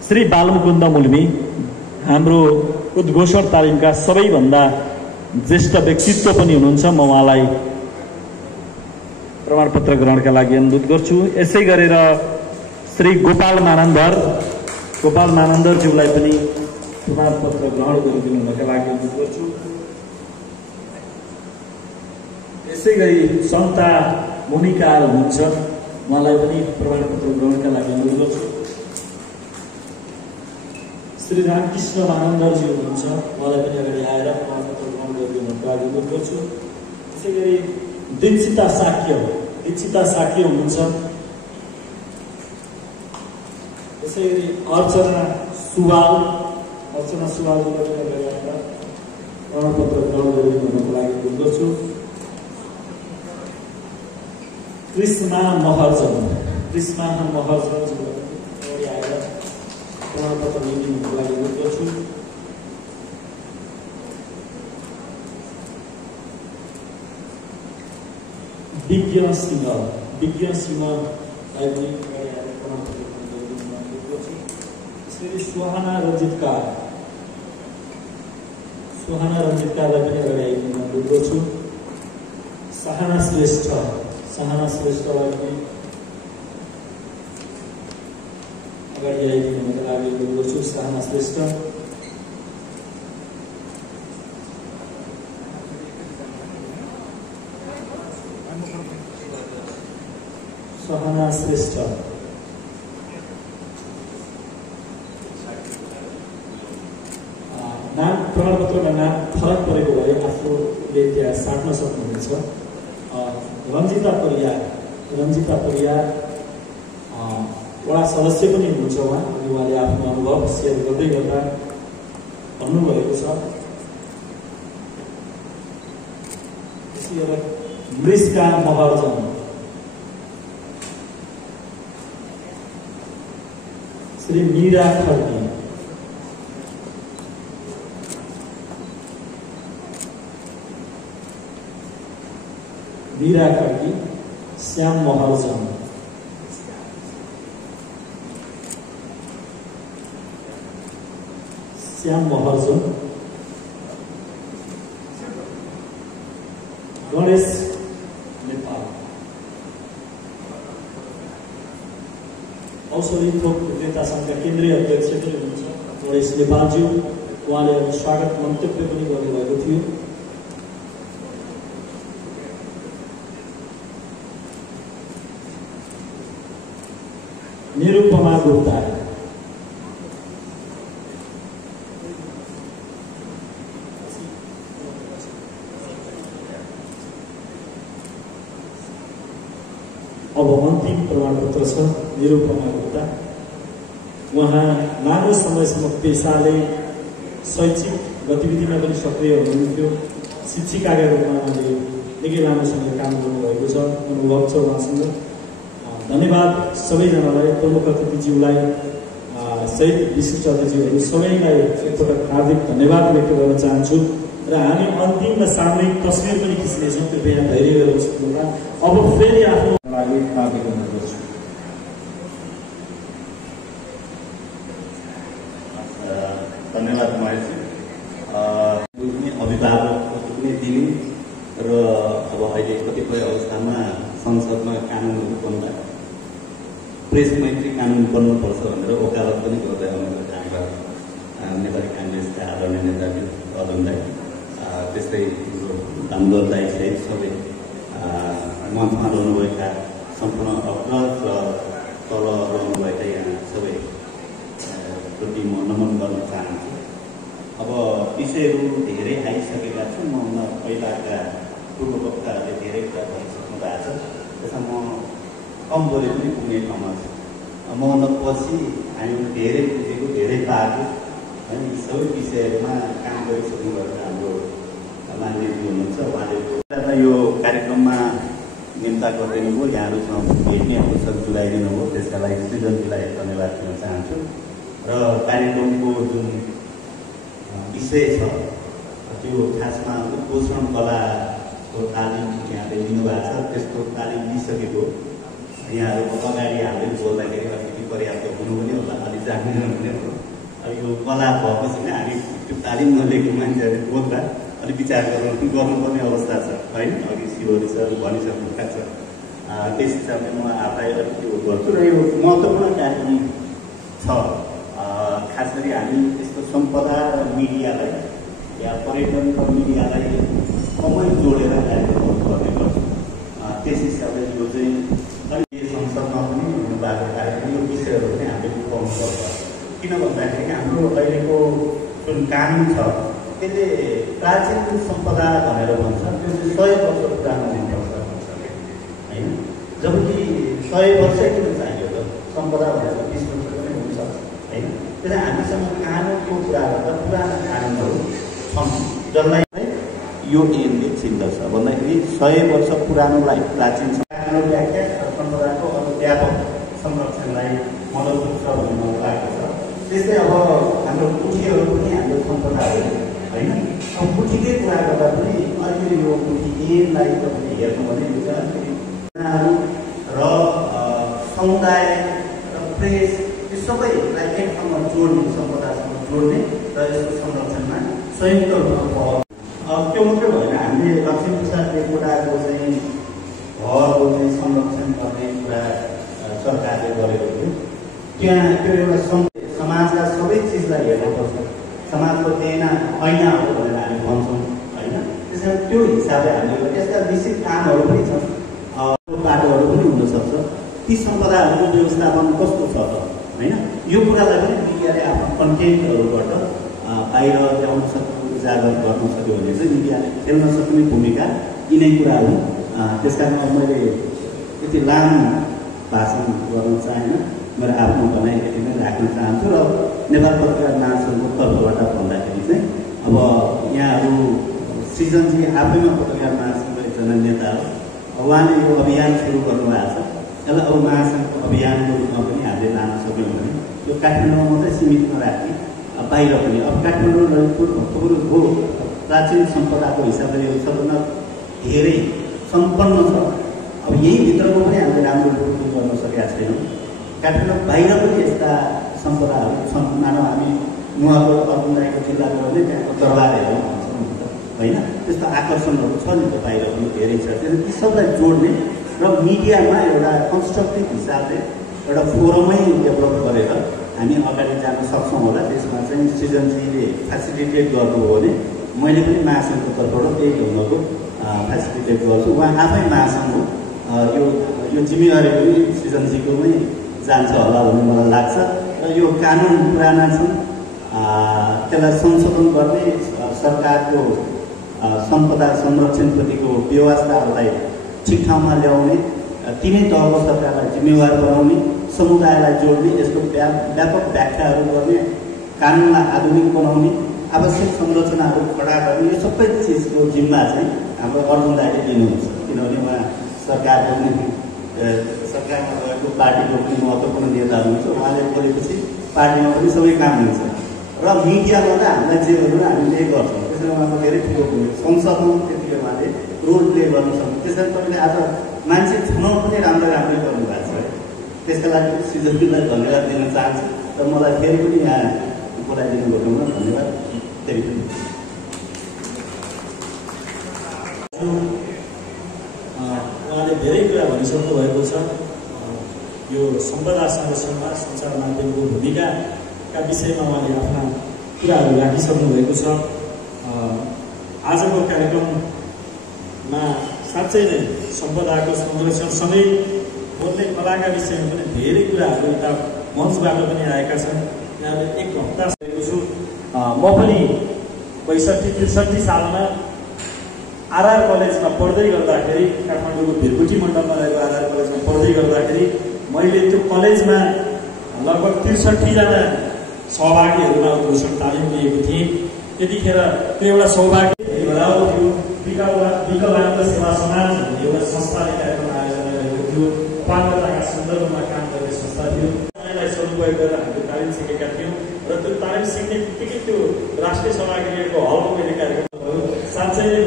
श्री बालमुकुन्द मुल्मी हाम्रो उद्घोषण तालिमका सबैभन्दा ज्येष्ठ व्यक्तित्व पनि हुनुहुन्छ। म उहाँलाई प्रमाणपत्र ग्रहणका लागि अनुरोध गर्छु। यसै गरेर श्री गोपाल मानन्दरज्यूलाई पनि प्रमाणपत्र ग्रहण गरिदिनुका लागि अनुरोध गर्छु। यसै गरी सन्ता मुनिका हुनुहुन्छ, उहाँलाई पनि प्रमाणपत्र ग्रहणका लागि अनुरोध गर्छु। श्री रामकृष्ण मानन्दरजी हुनुहुन्छ, उहाँलाई पनि अगाडि आएर प्रमाणपत्र ग्रहण गरिदिनुका लागि अनुरोध गर्छु। त्यसै गरी दीक्षिता साक्य हुनुहुन्छ। त्यसै गरी अर्चना सुवालजीलाई पनि अगाडि आएर प्रमाणपत्र ग्रहण गरिदिनुका लागि अनुरोध गर्छु। कृष्णा महर्जनजीलाई अगाडि आएर प्रमाणपत्र लिइदिनुको लागि अनुरोध गर्छु। विज्ञ सिंहलाई पनि अगाडि आएर प्रमाणपत्र लिइदिनुको लागि अनुरोध गर्छु। त्यसरी सुहाना रञ्जितकारलाई पनि अगाडि आइदिनु अनुरोध गर्छु। सहाना श्रेष्ठलाई पनि अगाडि आइदिनुको लागि अनुरोध गर्छु। सहाना श्रेष्ठ। नाम प्रमाणपत्रमा नाम फरक परेको भए आफूले त्यहाँ साट्न सक्नुहुनेछ। रञ्जिता परियार वडा सदस्य पनि हुनुहुन्छ उहाँ, अनि उहाँले आफ्नो अनुभव सेयर गर्दै गर्दा भन्नुभएको छ। त्यसै गरेर मृस्का महर्जन, श्री मीरा खड्की, श्याम महर्जन, श्याम महर्जन, गणेश नेपाल, औषधि थोक विक्रेता सङ्घका केन्द्रीय अध्यक्ष पनि हुनुहुन्छ गणेश नेपालज्यू। उहाँले स्वागत मन्तव्य पनि गर्नुभएको थियो। निरुपमा गुप्ता, अब अन्तिम प्रमाणपत्र छ निरुपमा गुप्ता। उहाँ लामो समयसम्म पेसाले शैक्षिक गतिविधिमा पनि सक्रिय हुनुहुन्थ्यो। शिक्षिकाका रूपमा उहाँले निकै लामो समय काम गर्नुभएको छ, अनुभव छ उहाँसँग। धन्यवाद सबैजनालाई, प्रमुख अतिथिज्यूलाई सहित विशिष्ट अतिथिज्यूहरू सबैलाई एकपटक हार्दिक धन्यवाद व्यक्त गर्न चाहन्छु। र हामी अन्तिममा सामूहिक तस्विर पनि खिच्नेछौँ, कृपया धैर्य गरेर सुन्नुहोला। अब फेरि आफ्नो लागि आवेदन गर्छु। धन्यवाद महेशजी। अभिभावक पनि दिने र अब अहिले कतिपय अवस्थामा संसदमा कानुनहरू बन्दा प्रेस मैत्री कानुन बन्नुपर्छ भनेर वकालत पनि गर्दै आउनुभयो। धन्यवाद नेपाली काङ्ग्रेसका आदरणीय नेताजी अरुण दाई, त्यस्तै दामोदर दाई सहित सबै मञ्चमा रहनुभएका सम्पूर्ण अग्रज र तल रहनुभएका यहाँ सबै प्रति म नमन गर्न चाहन्छु। अब विषयहरू धेरै आइसकेका छन्। म पहिलाका पूर्व वक्ताहरूले धेरै कुरा भनिसक्नु भएको छ, त्यसमा म कम बोले पनि पुग्ने ठाउँमा छु। मभन्दा पछि हामी धेरै पुगेको, धेरै पाएको होइन, यी सबै विषयहरूमा काम गरिसक्नुभएको हाम्रो मान्यजी हुनुहुन्छ। उहाँले यो कार्यक्रममा निम्ता गरिदिनु भयो, यहाँहरूसँग भेट्ने अवसर जुटाइदिनु भयो, त्यसका लागि सृजनजीलाई धन्यवाद दिन चाहन्छु। र कार्यक्रमको जुन विषय छ त्यो खासमा पोषण कलाको तालिम यहाँले लिनुभएको छ। त्यस्तो तालिम लिइसकेको यहाँहरू अगाडि हामीले बोल्दाखेरि अलिकति पर्याप्त हुनु पनि होला, अलिक जान्नु पनि होला। यो कला भएपछि नै हामी त्यो तालिम नलिएको मान्छेहरूले बोल्दा अलिक विचार गर्नुपर्ने अवस्था छ होइन। अघि शिवरी सर भनिसक्नु भएको छ। त्यस हिसाबले म आफूलाई अलिकति गर्छु। र यो महत्त्वपूर्ण कार्यक्रम छ। खास गरी हामी यस्तो सम्पदा र मिडियालाई या पर्यटन र मिडियालाई सँगै जोडेर कार्यक्रमहरू गर्ने गर्छौँ। त्यस हिसाबले यो चाहिँ अहिले संसदमा पनि हुनुभएको कार्यक्रम यो विषयहरू पनि हामीले उठाउनुपर्छ। किन भन्दाखेरि हाम्रो अहिलेको जुन कानुन छ त्यसले प्राचीन सम्पदा भनेर भन्छ, त्यो चाहिँ 100 वर्ष पुरानो हुनुपर्छ भन्छ होइन। जबकि 100 वर्ष किन चाहियो त? सम्पदा भनेर 20 वर्ष पनि हुनसक्छ होइन। त्यसलाई हामीसँग कानुनको कुरा गर्दा पुराना कानुनहरू छन् जसलाई यो ऐनले चिन्दछ भन्दाखेरि 100 वर्ष पुरानोलाई प्राचीन व्याख्या सम्पदाको अरू व्यापक संरक्षणलाई मद्दत पुग्छ भन्ने मलाई लागेको छ। त्यस्तै अब हाम्रो पुँठीहरू पनि हाम्रो सम्पदाहरू होइन। अब पुँठीकै कुरा गर्दा पनि अलिकति यो पुँठी ऐनलाई तपाईँले हेर्नु भने यो चाहिँ अलिकति र समुदाय र प्रेस यो सबैलाई एक ठाउँमा जोड्ने, सम्पदासँग जोड्ने र यसको संरक्षणमा संयुक्त रूपमा पहल। त्यो मात्रै भएन, हामीले लक्ष्मीप्रसाद देवकोटाको चाहिँ घरको चाहिँ संरक्षण गर्ने कुरा सरकारले गरेको थियो। त्यहाँ त्यो एउटा समाजका सबै चिजलाई हेर्नुपर्छ। समाजको ऐना हो भनेर हामी भन्छौँ होइन। त्यसमा त्यो हिसाबले हामीले यस्ता निश्चित कामहरू पनि छन्, बाटोहरू पनि हुनसक्छ। ती सम्पदाहरूको व्यवस्थापन कस्तो छ त होइन। यो कुरालाई पनि मिडियाले आफ्नो कन्टेन्टहरूबाट बाहिर ल्याउन सक्नु, उजागर गर्न सक्यो भने चाहिँ मिडियाले खेल्न सक्ने भूमिका यिनै कुराहरू। त्यस कारण मैले यति लामो भाषण गर्न चाहेन, मेरो आफ्नो भनाइ यति नै राख्न चाहन्छु। र नेपाल पत्रकार महासङ्घको तर्फबाट भन्दाखेरि चाहिँ अब यहाँहरू सृजनजी आफैमा पत्रकार महासङ्घको एकजना नेता हो। उहाँले यो अभियान सुरु गर्नुभएको छ। यसलाई अब महासङ्घको अभियानको रूपमा पनि हामीले लान सक्यौँ भने यो काठमाडौँमा मात्रै सीमित नराख्ने, बाहिर पनि। अब काठमाडौँ ललितपुर भक्तपुरको प्राचीन सम्पदाको हिसाबले यो सबभन्दा धेरै सम्पन्न छ। अब यही भित्रको पनि हामीले राम्रो रिपोर्टिङ गर्न सकेका छैनौँ। काठमाडौँ बाहिर पनि यस्ता सम्पदाहरू छन्। मानव हामी उहाँको अर्जुनराईको जिल्लाको भने त्यहाँको दरबार हेरौँ होइन, त्यस्तो आकर्षणहरू छ नि त बाहिर पनि धेरै छ। त्यसले ती सबलाई जोड्ने र मिडियामा एउटा कन्स्ट्रक्टिभ हिसाबले एउटा फोरमै डेभलप गरेर हामी अगाडि जान सक्छौँ होला। त्यसमा चाहिँ सृजनजीले फेसिलिटेट गर्नुभयो भने मैले पनि महासङ्घको तर्फबाट त्यही ढङ्गको फेसिलिटेट गर्छु। उहाँ आफै महासङ्घ हो, यो जिम्मेवारी पनि सृजनजीकोमै जान्छ होला भन्ने मलाई लाग्छ। र यो कानुन पुराना छन्, त्यसलाई संशोधन गर्ने सरकारको सम्पदा संरक्षणप्रतिको व्यवस्थाहरूलाई ठिक ठाउँमा ल्याउने, तिनै तहको सरकारलाई जिम्मेवार बनाउने, समुदायलाई जोड्ने, यसको व्यापक व्याख्याहरू गर्ने, कानुनलाई आधुनिक बनाउने, आवश्यक संरचनाहरू खडा गर्ने, यो सबै चिजको जिम्मा चाहिँ हाम्रो अर्जुन दाइले लिनुहुन्छ। किनभने उहाँ सरकारमा रहेको पार्टीको पनि महत्त्वपूर्ण नेता हुनुहुन्छ। उहाँले बोलेपछि पार्टीमा पनि सबै काम हुन्छ र मिडियामा त हामीलाई जे गर्नु हामी त्यही गर्छौँ। त्यसैले उहाँको धेरै ठुलो भूमिका, संसदमा त्यति उहाँले रोल प्ले गर्न सक्नु। त्यसैले तपाईँले आज मान्छे छुनाउ पनि राम्रै गर्नुभएको छ है। त्यसका लागि सृजनजीलाई धन्यवाद दिन चाहन्छु र मलाई फेरि पनि यहाँ बोलाइदिनु भएकोमा धन्यवाद फेरि पनि। उहाँले धेरै कुरा भनिसक्नु भएको छ। यो सम्पदा संरक्षणमा सञ्चार माध्यमको भूमिकाका विषयमा उहाँले आफ्ना कुराहरू राखिसक्नु भएको छ। आजको कार्यक्रममा साँच्चै नै सम्पदाको संरक्षणसँगै बोल्ने कलाका विषयमा पनि धेरै कुराहरू यता मञ्चबाट पनि आएका छन्। यहाँले एक हप्ता सकेको छु। म पनि 65-63 सालमा आरआर कलेजमा पढ्दै गर्दाखेरि, काठमाडौँको भिरकुटी मण्डलमा रहेको आरआर कलेजमा पढ्दै गर्दाखेरि मैले त्यो कलेजमा लगभग 63 जना सहभागीहरूमा उद्घोषण तालिम लिएको थिएँ। त्यतिखेर त्यो एउटा सौभाग्य भराउ थियो। विकलाङ्ग सेवा समाज भन्ने एउटा संस्थाले कार्यक्रम आयोजना गरेको थियो। अपाङ्गताका सन्दर्भमा काम गर्ने संस्था थियो। यसलाई सदुपयोग गरेर हामीले तालिम सिकेका थियौँ र त्यो तालिम सिक्ने बित्तिकै त्यो राष्ट्रिय सभागृहको हलको मैले कार्यक्रम भयो। साँच्चै नै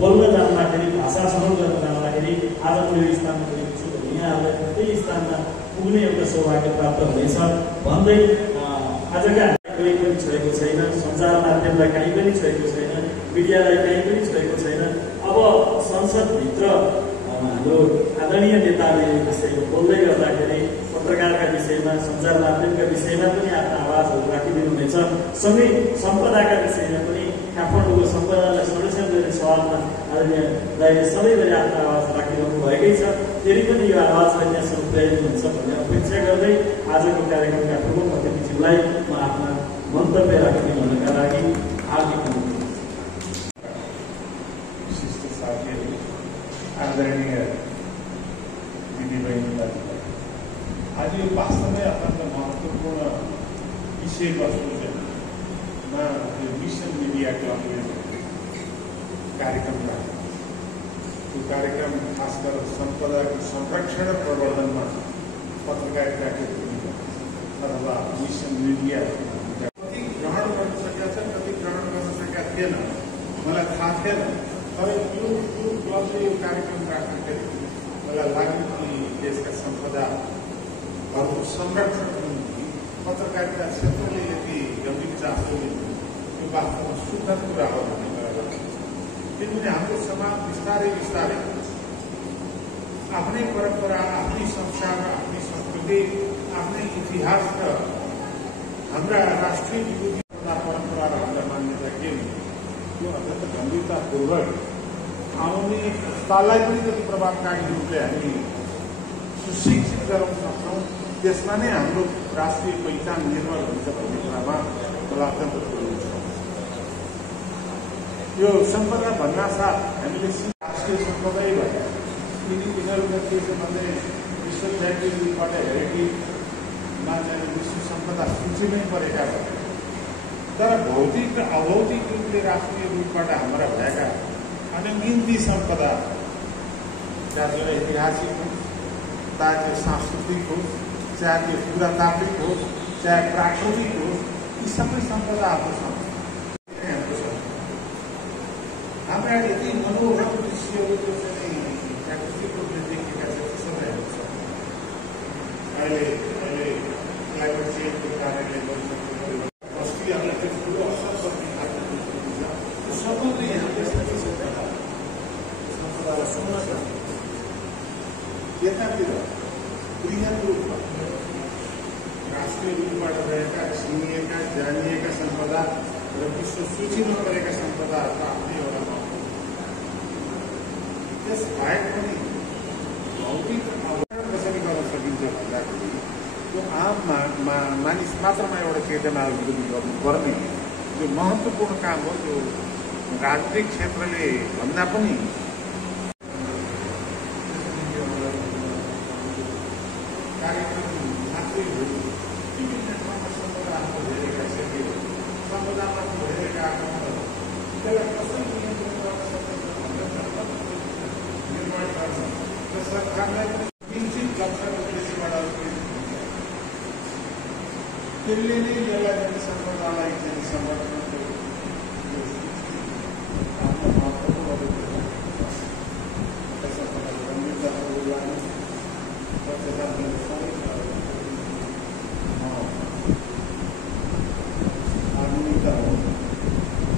बोल्न जान्दाखेरि भाषा सहन गर्न जान्दाखेरि आज म यो स्थानमा पुगेको छु भने यहाँहरूलाई त्यही स्थानमा पुग्ने एउटा सौभाग्य प्राप्त हुनेछ भन्दै आजका कोही पनि छोडेको छैन, सञ्चार माध्यमलाई कहीँ पनि छोडेको छैन, मिडियालाई कहीँ पनि छोडेको छैन। अब संसदभित्र हाम्रो आदरणीय नेताले विषयमा बोल्दै गर्दाखेरि पत्रकारका विषयमा, सञ्चार माध्यमका विषयमा पनि आफ्ना आवाजहरू राखिदिनु हुनेछ। सँगै सम्पदाका विषयमा पनि काठमाडौँको सम्पदालाई संरक्षण गर्ने सवालमा आदरणीय दाइले सधैँभरि आफ्नो आवाज राखिरहनु भएकै छ। फेरि पनि यो आवाजलाई त्यहाँसम्म पुर्याइनु हुन्छ भन्ने अपेक्षा गर्दै आजको कार्यक्रमका प्रमुख अतिथिज्यूलाई म आफ्ना मन्तव्य राख्ने भन्नका लागि हार्दिक विशिष्ट साथीहरू, आदरणीय दिदीबहिनीलाई आज यो वास्तवमै अत्यन्त महत्त्वपूर्ण विषयवस्तुमा यो मिसन मिडिया क्लबले कार्यक्रम राख्यो। त्यो कार्यक्रम खास गरेर सम्पदाको संरक्षण र प्रवर्धनमा पत्रकारिताको भूमिका अथवा मिसन मिडिया कति ग्रहण गर्न सकेका छन्, कति ग्रहण गर्न सकेका थिएन, मलाई थाहा थिएन। तर यो क्लबले यो कार्यक्रम राख्दाखेरि मलाई लाग्यो कि देशका सम्पदाहरूको संरक्षणको निम्ति पत्रकारिता क्षेत्रले यति गम्भीर चासो लिनु यो वास्तवमा सुखद कुरा हो भन्ने मलाई लाग्छ। किनभने हाम्रो समाज बिस्तारै बिस्तारै आफ्नै परम्परा, आफ्नै संस्कार, आफ्नै संस्कृति, आफ्नै इतिहास र हाम्रा राष्ट्रिय विभूति परम्परा र हाम्रा मान्यता के हो यो अत्यन्त गम्भीरतापूर्वक आउने काललाई पनि जति प्रभावकारी रूपले हामी सुशिक्षित गराउन सक्छौँ त्यसमा नै हाम्रो राष्ट्रिय पहिचान निर्भर हुन्छ भन्ने कुरामा मलाई अत्यन्त ठुलो छ। यो सम्पदा भन्नासाथ हामीले राष्ट्रिय सम्पदै भयो। यिनीहरूका के छ भने विश्व च्याम्पियनसिपबाट हेरिटेजमा चाहिँ विश्व सम्पदा सूचीमै परेका भए तर भौतिक र अभौतिक रूपले राष्ट्रिय रूपबाट हाम्रा भएका अनगिन्ती सम्पदा, चाहे त्यो ऐतिहासिक होस्, चाहे त्यो सांस्कृतिक होस्, चाहे त्यो पुरातात्विक होस्, चाहे प्राकृतिक होस्, यी सबै सम्पदाहरू छन्। हाम्रा यति मनोरम दृश्यहरू जो चाहिँ प्राकृतिक रूपले देखेका छन् ती सबैहरू छ। अहिले क्लाइमेट चेन्जको कारणले गर्नु जानिएका सम्पदा र विश्व सूचीमा रहेका सम्पदाहरूको आफ्नै एउटा महत्त्व त्यस बाहेक पनि भौतिक अवधारण कसरी गर्न सकिन्छ भन्दाखेरि त्यो आम मानिस मात्रमा एउटा चेतना अभिवृद्धि गर्नुपर्ने जो महत्त्वपूर्ण काम हो। त्यो राजनीतिक क्षेत्रले भन्दा पनि कार्यक्रम मात्रै हो। विभिन्न ठाउँमा सम्पदाहरू हेरेका छन्, सम्पदामा हेरेका आक्रमणहरू त्यसलाई कसरी नियन्त्रण गर्न सकिन्छ निर्माण गर्न र सरकारलाई निश्चित जग्गाको उद्देश्यबाट त्यसले नै यसलाई पनि सम्पदालाई चाहिँ संरक्षणको आफ्नो महत्त्वपूर्ण अवधारणा त्यसमा गम्भीरताको लागि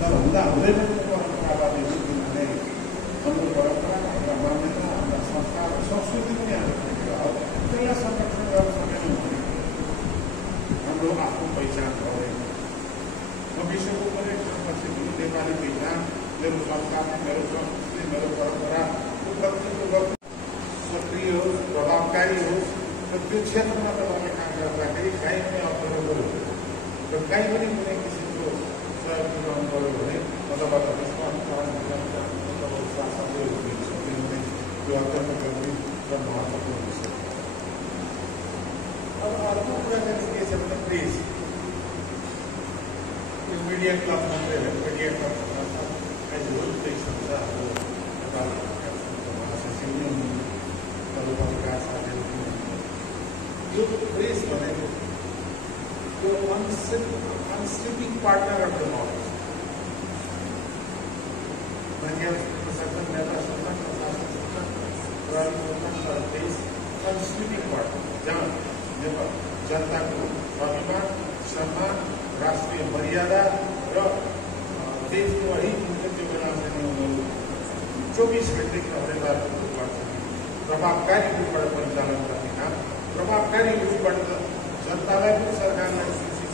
तर हुँदा हुँदै पनि परम्पराबाट किनभने हाम्रो परम्परा हाम्रा मान्यता हाम्रा संस्कार संस्कृति पनि हाम्रो त्यसलाई संरक्षण गर्न सकेनौँ भने हाम्रो आफ्नो पहिचान भएन। म विश्वको कुनै ठाउँपछि पनि नेपाली पहिचान मेरो संस्कार मेरो संस्कृति मेरो परम्पराको प्रतिको सक्रिय होस् प्रभावकारी होस् र त्यो क्षेत्रमा तपाईँले काम गर्दाखेरि काहीँ पनि अप्ठ्यारो गऱ्यो र काहीँ पनि कुनै किसिमको सहयोग पुऱ्याउनु पऱ्यो भने अथवा त्यसमा किनभने त्यो अत्यन्त गम्भीर र महत्त्वपूर्ण विषय। अब अर्को कुरा चाहिँ के छ भने प्रेस यो मिडिया क्लब मात्रै हो। Media club as whole press हुन्छ हाम्रो नेपाल महासचिव पत्रकार साथीहरू यो प्रेस भनेको त्यो अनस्लिपिङ पार्टनर अफ द नलेज मान्छेहरू सुन्न सक्छन्, नेता सक्छन्, प्रशासन सक्छन्, प्रहरी सक्छन्, तर प्रेस अनस्लिपिङ पार्टनर जहाँ नेपाल जनताको स्वाभिमान सम्मान राष्ट्रिय मर्यादा र देशको हित हुन्छ त्यो बेला चाहिँ उनीहरू 24 घन्टेको हरेकको रूपबाट प्रभावकारी रूपबाट परिचालन गर्ने काम प्रभावकारी रूपबाट जनतालाई पनि सरकारलाई सूचित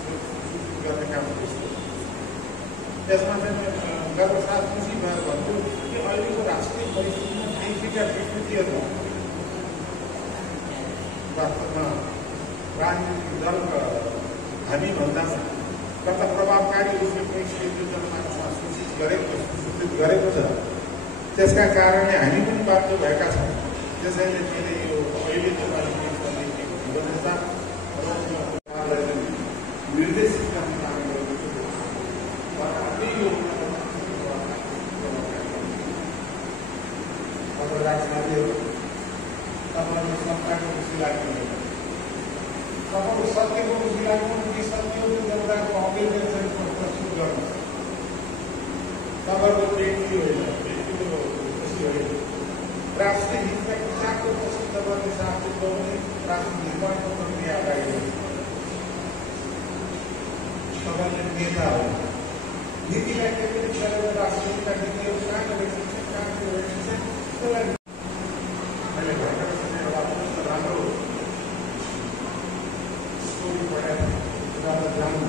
गर्ने काम त्यसको त्यसमा चाहिँ गर्वसाथ खुसी भएर भन्छु कि अहिलेको राष्ट्रिय परिस्थितिमा आइसकेका विकृतिहरू वास्तवमा राजनीतिक दलका हामीभन्दा कता प्रभावकारी रूपले कुनै क्षेत्रीय जनमानसमा सूचित गरेको छ। त्यसका कारणले हामी पनि बाध्य भएका छौँ। त्यसैले मैले यो अहिले नेपाली प्रेसमा लेखिएको विवरणता निर्देशित गर्ने काम गरेको छु। पत्रकार साथीहरू तपाईँले सत्ताको खुसी लाग्नु तपाईँको सत्यको खुसी लाग्नु कि सत्यको जनताको अपेक्षा चाहिँ प्रस्तुत गर्नु तपाईँको व्यक्ति होइन व्यक्तिको खुसी होइन। राष्ट्रिय हितका किताबको पछि तपाईँले साथी गर्ने राष्ट्र निर्माणको प्रक्रिया अगाडि तपाईँले नेता हो। नीतिलाई केन्द्रित गरेर राष्ट्रिय हितका नीतिहरू कहाँ गरेको छ कहाँ गरेको छ त्यसलाई मैले भर्खर एउटा राम्रो स्टोरी पढाएर जानु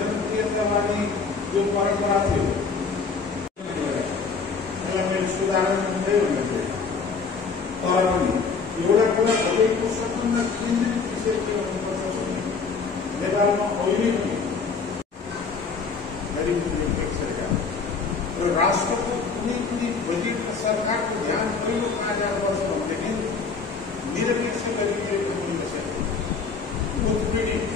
जनप्रियतावादी जो परम्परा थियो त्यसलाई मैले सुधार हुँदै हुन्थ्यो। तर पनि एउटा कुरा सबैको सबभन्दा केन्द्रित विषय के हुनुपर्छ भने नेपालमा अहिले पनि गरिब सरकार र राष्ट्रको कुनै पनि बजेटमा सरकारको ध्यान पहिलो कहाँ जानुपर्छ भनेदेखि निरपेक्ष गरिएको उत्पीडित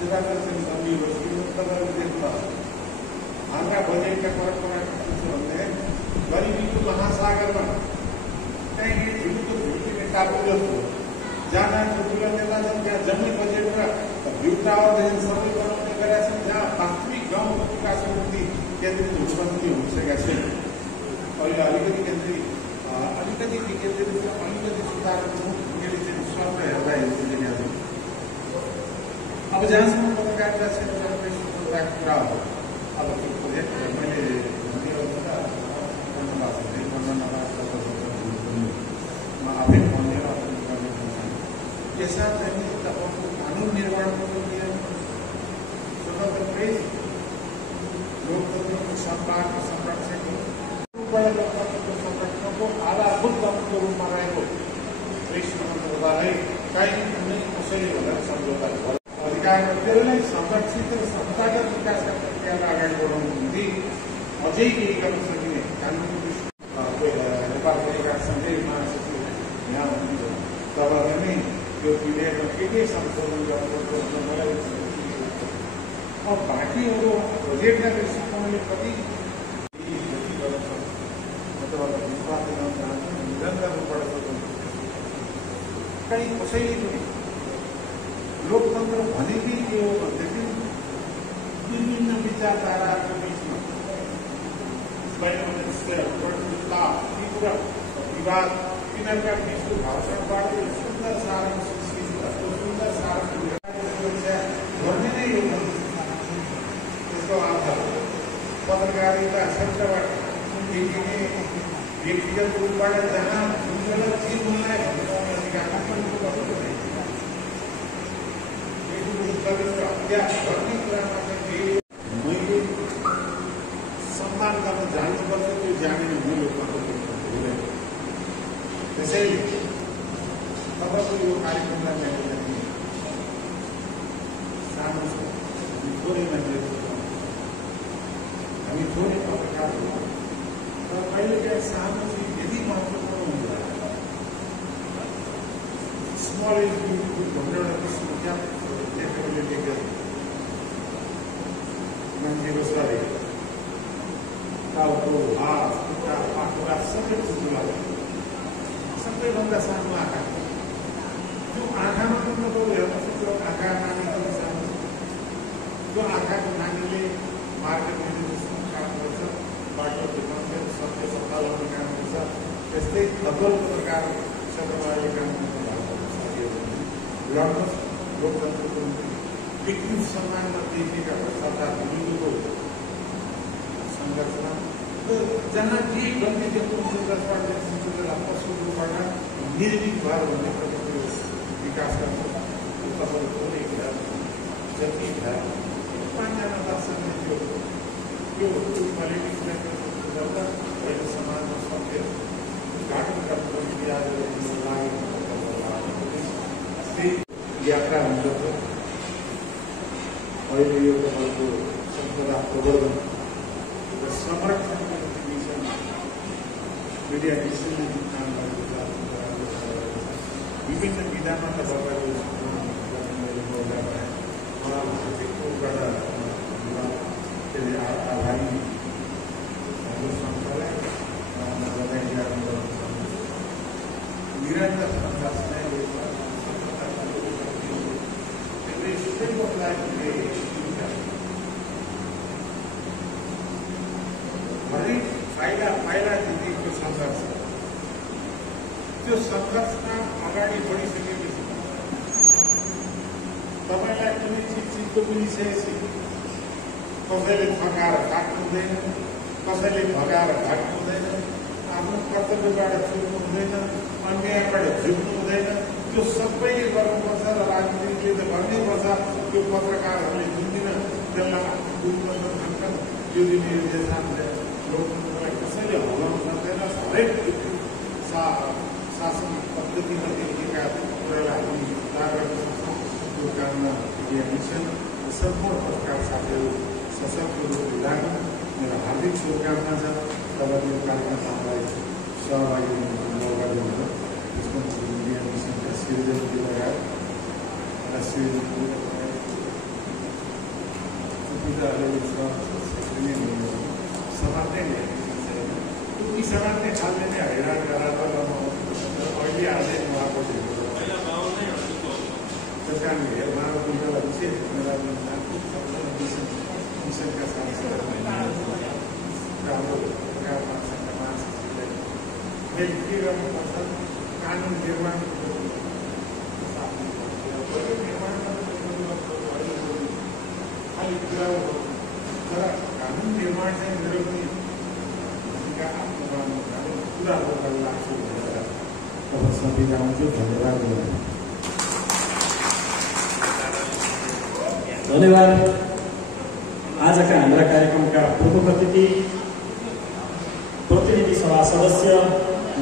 यतातिर चाहिँ सन्धियोपछि तपाईँहरूले देख्नुभयो हाम्रा बजेटका परम्परा के छ भने गरिबीको महासागरमा कहीँ झुल्किने टापु जस्तो जहाँ ठुल्ठुला नेता छन् त्यहाँ जम्मै बजेट र भ्यू टावरदेखि सबै बनाउने गरेका छन् जहाँ वास्तविक गाउँको विकासको निम्ति केन्द्रित हुनुपर्ने हुनसकेका छैन। अहिले अलिकति विकेन्द्रित अलिकति सुधारको मैले चाहिँ स्वप्न हेर्दा हेर्छु। अब जहाँसम्म पत्रकारिता क्षेत्रमा स्वतन्त्रताको कुरा हो, अब त्यो प्रोजेक्ट मैले आफै भनेर यसमा चाहिँ तपाईँको कानुन निर्माणको नियम स्वतन्त्र प्रेस लोकतन्त्रको सम्पादको संरक्षणको संरक्षणको आधारभूत तत्त्वको रूपमा रहेको प्रेस स्वतन्त्रतालाई काहीँ कुनै कसैले भनेर सम्झौता अधिकार त्यसलाई संरक्षित र संस्थागत विकासका प्रक्रियालाई अगाडि बढाउनु निम्ति अझै केही गर्न सकिने कानुनी नेपाल परिकारसँगै महासचिव यहाँ हुनुहुन्छ तपाईँहरूले नै यो विधेयकमा के संशोधन गर्नुपर्छ मलाई अब बाँकीहरू प्रोजेक्टका दृष्टिकोणले कति गर्न सक्छ म तपाईँलाई विश्वास दिन चाहन्छु। निरन्तर रूपबाट कहीँ कसैले पनि लोकतन्त्र भनेकै के हो भनेदेखि विभिन्न विचारधाराको बिचमा विवाद तिनीहरूका बिचको भाषणबाट सुन्दर सारण सुन्दर सारण गर्ने नै हो। त्यसको आधार पत्रकारिता क्षेत्रबाट देखिने व्यक्तिगत रूपबाट जहाँ जुन बेला जे बोल्नलाई भन्ने अधिकार हत्या गर्ने कुरामा चाहिँ मैले सम्मान गर्न जान्नुपर्छ, त्यो जानेर म लोकतन्त्र हुँदैन। त्यसैले तपाईँको यो कार्यक्रमलाई मैले सानो छ, थोरै मान्छे हामी थोरै पत्रकार हो र कहिलेकाहीँ सानो चाहिँ यति महत्त्वपूर्ण हुन्छ। स्मल इज ब्युटिफुल भनेर एउटा विश्वविख्या लेखेकोले लेखेको मान्छेको शरीर टाउको हात खुट्टा पाखुरा सबै ठुल्ठुला सबैभन्दा सानो आँखा। त्यो आँखामा पनि तपाईँले हेर्नुहोस्, त्यो आँखा नानी पनि सानो छ। त्यो आँखाको नानीले मार्केट म्यानेजमेन्ट काम गर्छ, बाटो देखाउँछ, सत्य सत्ता लगाउने काम गर्छ। त्यस्तै खगोल पत्रकार क्षेत्रमा अहिले काम गर्ने भएको साथीहरू लड्नुहोस्। लोकतन्त्रको विकृत सम्मानमा देखिएका भ्रष्टाचार विरुद्धको सङ्घर्षमा जहाँ जे गल्ती देख्नुहुन्छ जसबाट त्यसलाई पशु रूपबाट निर्मित भयो भन्ने प्रकारको विकास गर्छ। तपाईँहरू थोरै भ्या जति भ्या 5 जना 10 जना त्यो पोलिटिक्सलाई गर्दा अहिले समाजमा सत्य उद्घाटन गर्नुपर्ने आज त्यही यात्रा हुन्छ। अहिले यो तपाईँको सम्पदा प्रवर्धन र संरक्षणको विषयमा मिडिया विषयले जुन काम गरेको छ विभिन्न विधामा तपाईँहरू मैले मौका पाएँ। उहाँबाट त्यसले आभारी हाम्रो संस्थालाई निरन्तर सङ्घर्ष नै हरेक फाइदा दिदीको सङ्घर्ष, त्यो सङ्घर्षमा अगाडि बढिसकेपछि तपाईँलाई कुनै चिजको पनि विषयपछि कसैले थकाएर काट्नु हुँदैन, कसैले भगाएर घाट्नु हुँदैन, आफ्नो कर्तव्यबाट छुट्नु हुँदैन, अन्यायबाट झुक्नु हुँदैन। त्यो सबैले गर्नुपर्छ र राजनीतिले त गर्नैपर्छ। त्यो पत्रकारहरूले जुन दिन त्यसलाई लोकतन्त्र भन्छन्, त्यो दिन यो देशले लोकतन्त्रलाई कसैले हल्लाउन सक्दैन। हरेक शासन पद्धतिमा देखिएका कुरालाई हामी उद्धार गर्न सक्छौँ। त्यो काममा मिसन सम्पूर्ण पत्रकार साथीहरू सशक्त रूपले लागु। मेरो हार्दिक शुभकामना छ। तपाईँको यो कार्यक्रममा हामीलाई सहभागी हुने मौका दिनुहुन्छ। त्यसमा मिडिया मिसनका सिर्जनदेखि लगायत र सिर्जनको पूजाहरू छ समात्ने ती समात्ने खालले नै हैरान गराएर अहिले आजै उहाँको त्यस कारण उहाँको पूजालाई विशेष धन्यवाद दिन चाहन्छु। मिसनका सांसदहरू हाम्रो सरकारमा महासचिवलाई के गर्नुपर्छ कानुन निर्माण खालि कुरा हो तर कानुन निर्माण चाहिँ मेरो पनि भूमिका आफ्नो गर्नु पुरा गर्न लाग्छु भनेर तपाईँसँग बिताउँछु। धन्यवाद। धन्यवाद। आजका हाम्रा कार्यक्रमका प्रमुख अतिथि प्रतिनिधि सभा सदस्य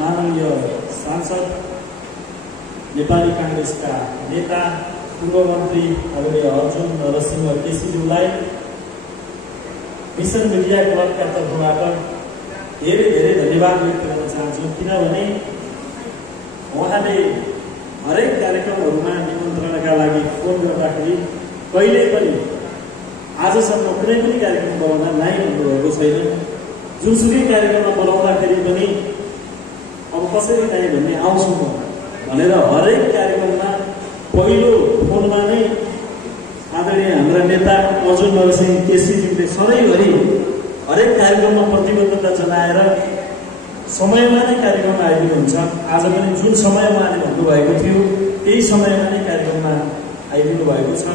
माननीय सांसद नेपाली काङ्ग्रेसका नेता पूर्व मन्त्री आदरणीय अर्जुन नरसिंह केसीज्यूलाई मिसन मिडिया क्लबका तर्फबाट धेरै धेरै धन्यवाद व्यक्त गर्न चाहन्छु। किनभने उहाँले हरेक कार्यक्रमहरूमा निमन्त्रणका लागि फोन गर्दाखेरि कहिले पनि आजसम्म कुनै पनि कार्यक्रम बोलाउँदा नाइ भन्नुभएको छैन। जुनसुकै कार्यक्रममा बोलाउँदाखेरि पनि अब कसरी नाइ भन्ने आउँछु म भनेर हरेक कार्यक्रममा पहिलो फोनमा नै आदरणीय हाम्रा नेता अर्जुन नरसिंह केसीज्यूले सधैँभरि हरेक कार्यक्रममा प्रतिबद्धता जनाएर समयमा नै कार्यक्रममा आइदिनुहुन्छ। आज पनि जुन समयमा उहाँले भन्नुभएको थियो त्यही समयमा नै कार्यक्रममा आइदिनु भएको छ।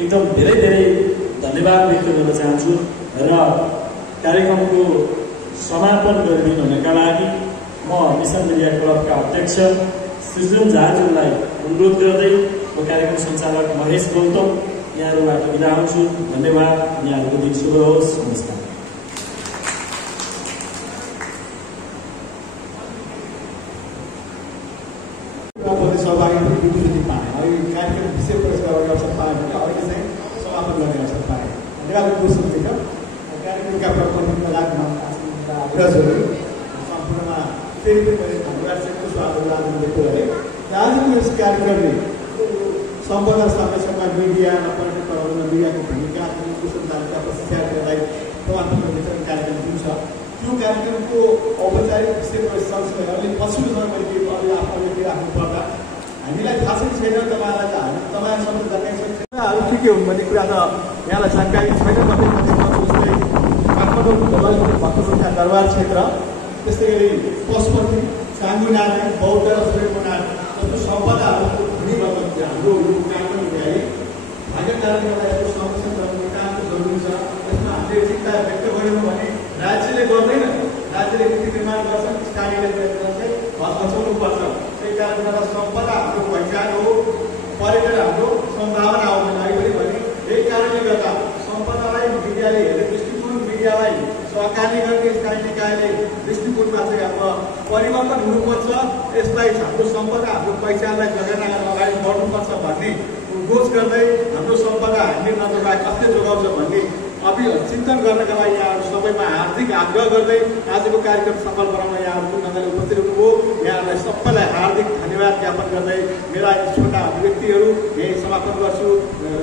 एकदम धेरै धेरै धन्यवाद व्यक्त गर्न चाहन्छु र कार्यक्रमको समापन गरिदिनु हुनका लागि म मिसन मिडिया क्लबका अध्यक्ष सृजन झाज्यूलाई अनुरोध गर्दै म कार्यक्रम सञ्चालक महेश गौतम यहाँहरूबाट बिदा हुन्छु। धन्यवाद। यहाँहरूको दिन शुभ होस्। नमस्कार। सहभागी विकृति पाएँ अहिले कार्यक्रम विषय पुरस्कार गर्ने अवसर पाएँ भने अहिले चाहिँ समापन गर्ने अवसर पाएँ। धन्यवाद दोस्रो दिन कार्यक्रमका प्रबन्धनका लागि अग्रजहरू सम्पूर्णमा फेरि पनि मैले धन्यवाद चाहिँ स्वागत दिएको है। आजको यस कार्यक्रमले सम्पदा समयसम्म मिडियामा पर्यटकहरूमा मिडियाको भूमिका कुशलताका प्रशिक्षार्थीहरूलाई प्रमाणपत्र वितरण कार्यक्रम जुन छ त्यो कार्यक्रमको औपचारिक विषय सँगसँगै अलि पछिल्लो समय मैले अलि आफूले राख्नु पर्दा हामीलाई थाहा छैन तपाईँलाई त हामी तपाईँहरूसँग जानकारी छैन के के हुन् भन्ने कुरा त यहाँलाई जानकारी छैन। जस्तै काठमाडौँ भक्तपुरका दरबार क्षेत्र, त्यस्तै गरी पशुपति, चाङ्गु नारायण, बौद्ध र सूर्यकुमार जस्तो सम्पदाहरूको धुनीभक्त हाम्रो यो कार्यक्रम भ्याए भएको कारणले गर्दा यसको संरक्षण गर्ने कामको जरुरी छ। यसमा हामीले चिन्ता व्यक्त गऱ्यौँ भने राज्यले गर्दैन, राज्यले नीति निर्माण गर्छ, स्थानीय चाहिँ बचाउनुपर्छ। त्यही कारणले गर्दा सम्पदा हाम्रो पहिचान हो, पर्यटन हाम्रो सम्भावना हो अहिले भने यही कारणले गर्दा सम्पदालाई मिडियाले हेर्ने दृष्टिकोण, मिडियालाई सहकार्य गर्ने स्थानीय निकायले दृष्टिकोणमा चाहिँ हाम्रो परिवर्तन हुनुपर्छ। यसलाई हाम्रो सम्पदा, हाम्रो पहिचानलाई जगाना गरेर अगाडि बढ्नुपर्छ भन्ने उद्घोष गर्दै हाम्रो सम्पदा हामीले नजोगा कसले जोगाउँछ भन्ने चिन्तन गर्नका लागि यहाँहरू सबैमा हार्दिक आग्रह गर्दै आजको कार्यक्रम सफल बनाउन यहाँहरूको नजरले उपस्थित हुनुभयो। यहाँहरूलाई सबैलाई हार्दिक धन्यवाद ज्ञापन गर्दै मेरा छोटा अभिव्यक्तिहरू यही समापन गर्छु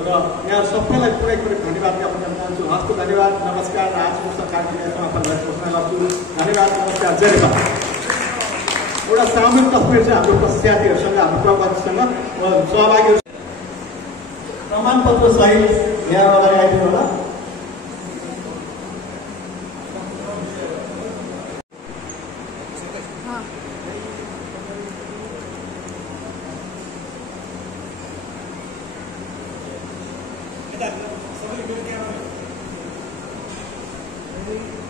र यहाँ सबैलाई पुरै धन्यवाद ज्ञापन गर्न चाहन्छु। हस्त धन्यवाद, नमस्कार। आजको कार्यक्रम समापन गर्न घोषणा गर्छु। धन्यवाद, नमस्कार, जय नेपाल। एउटा सामूहिक तस्बिर चाहिँ हाम्रो पश्चातीहरूसँग, हाम्रो प्रवक्तासँग सहभागीहरू प्रमाणपत्र सहित यहाँ अगाडि आइदिनु होला। सबैले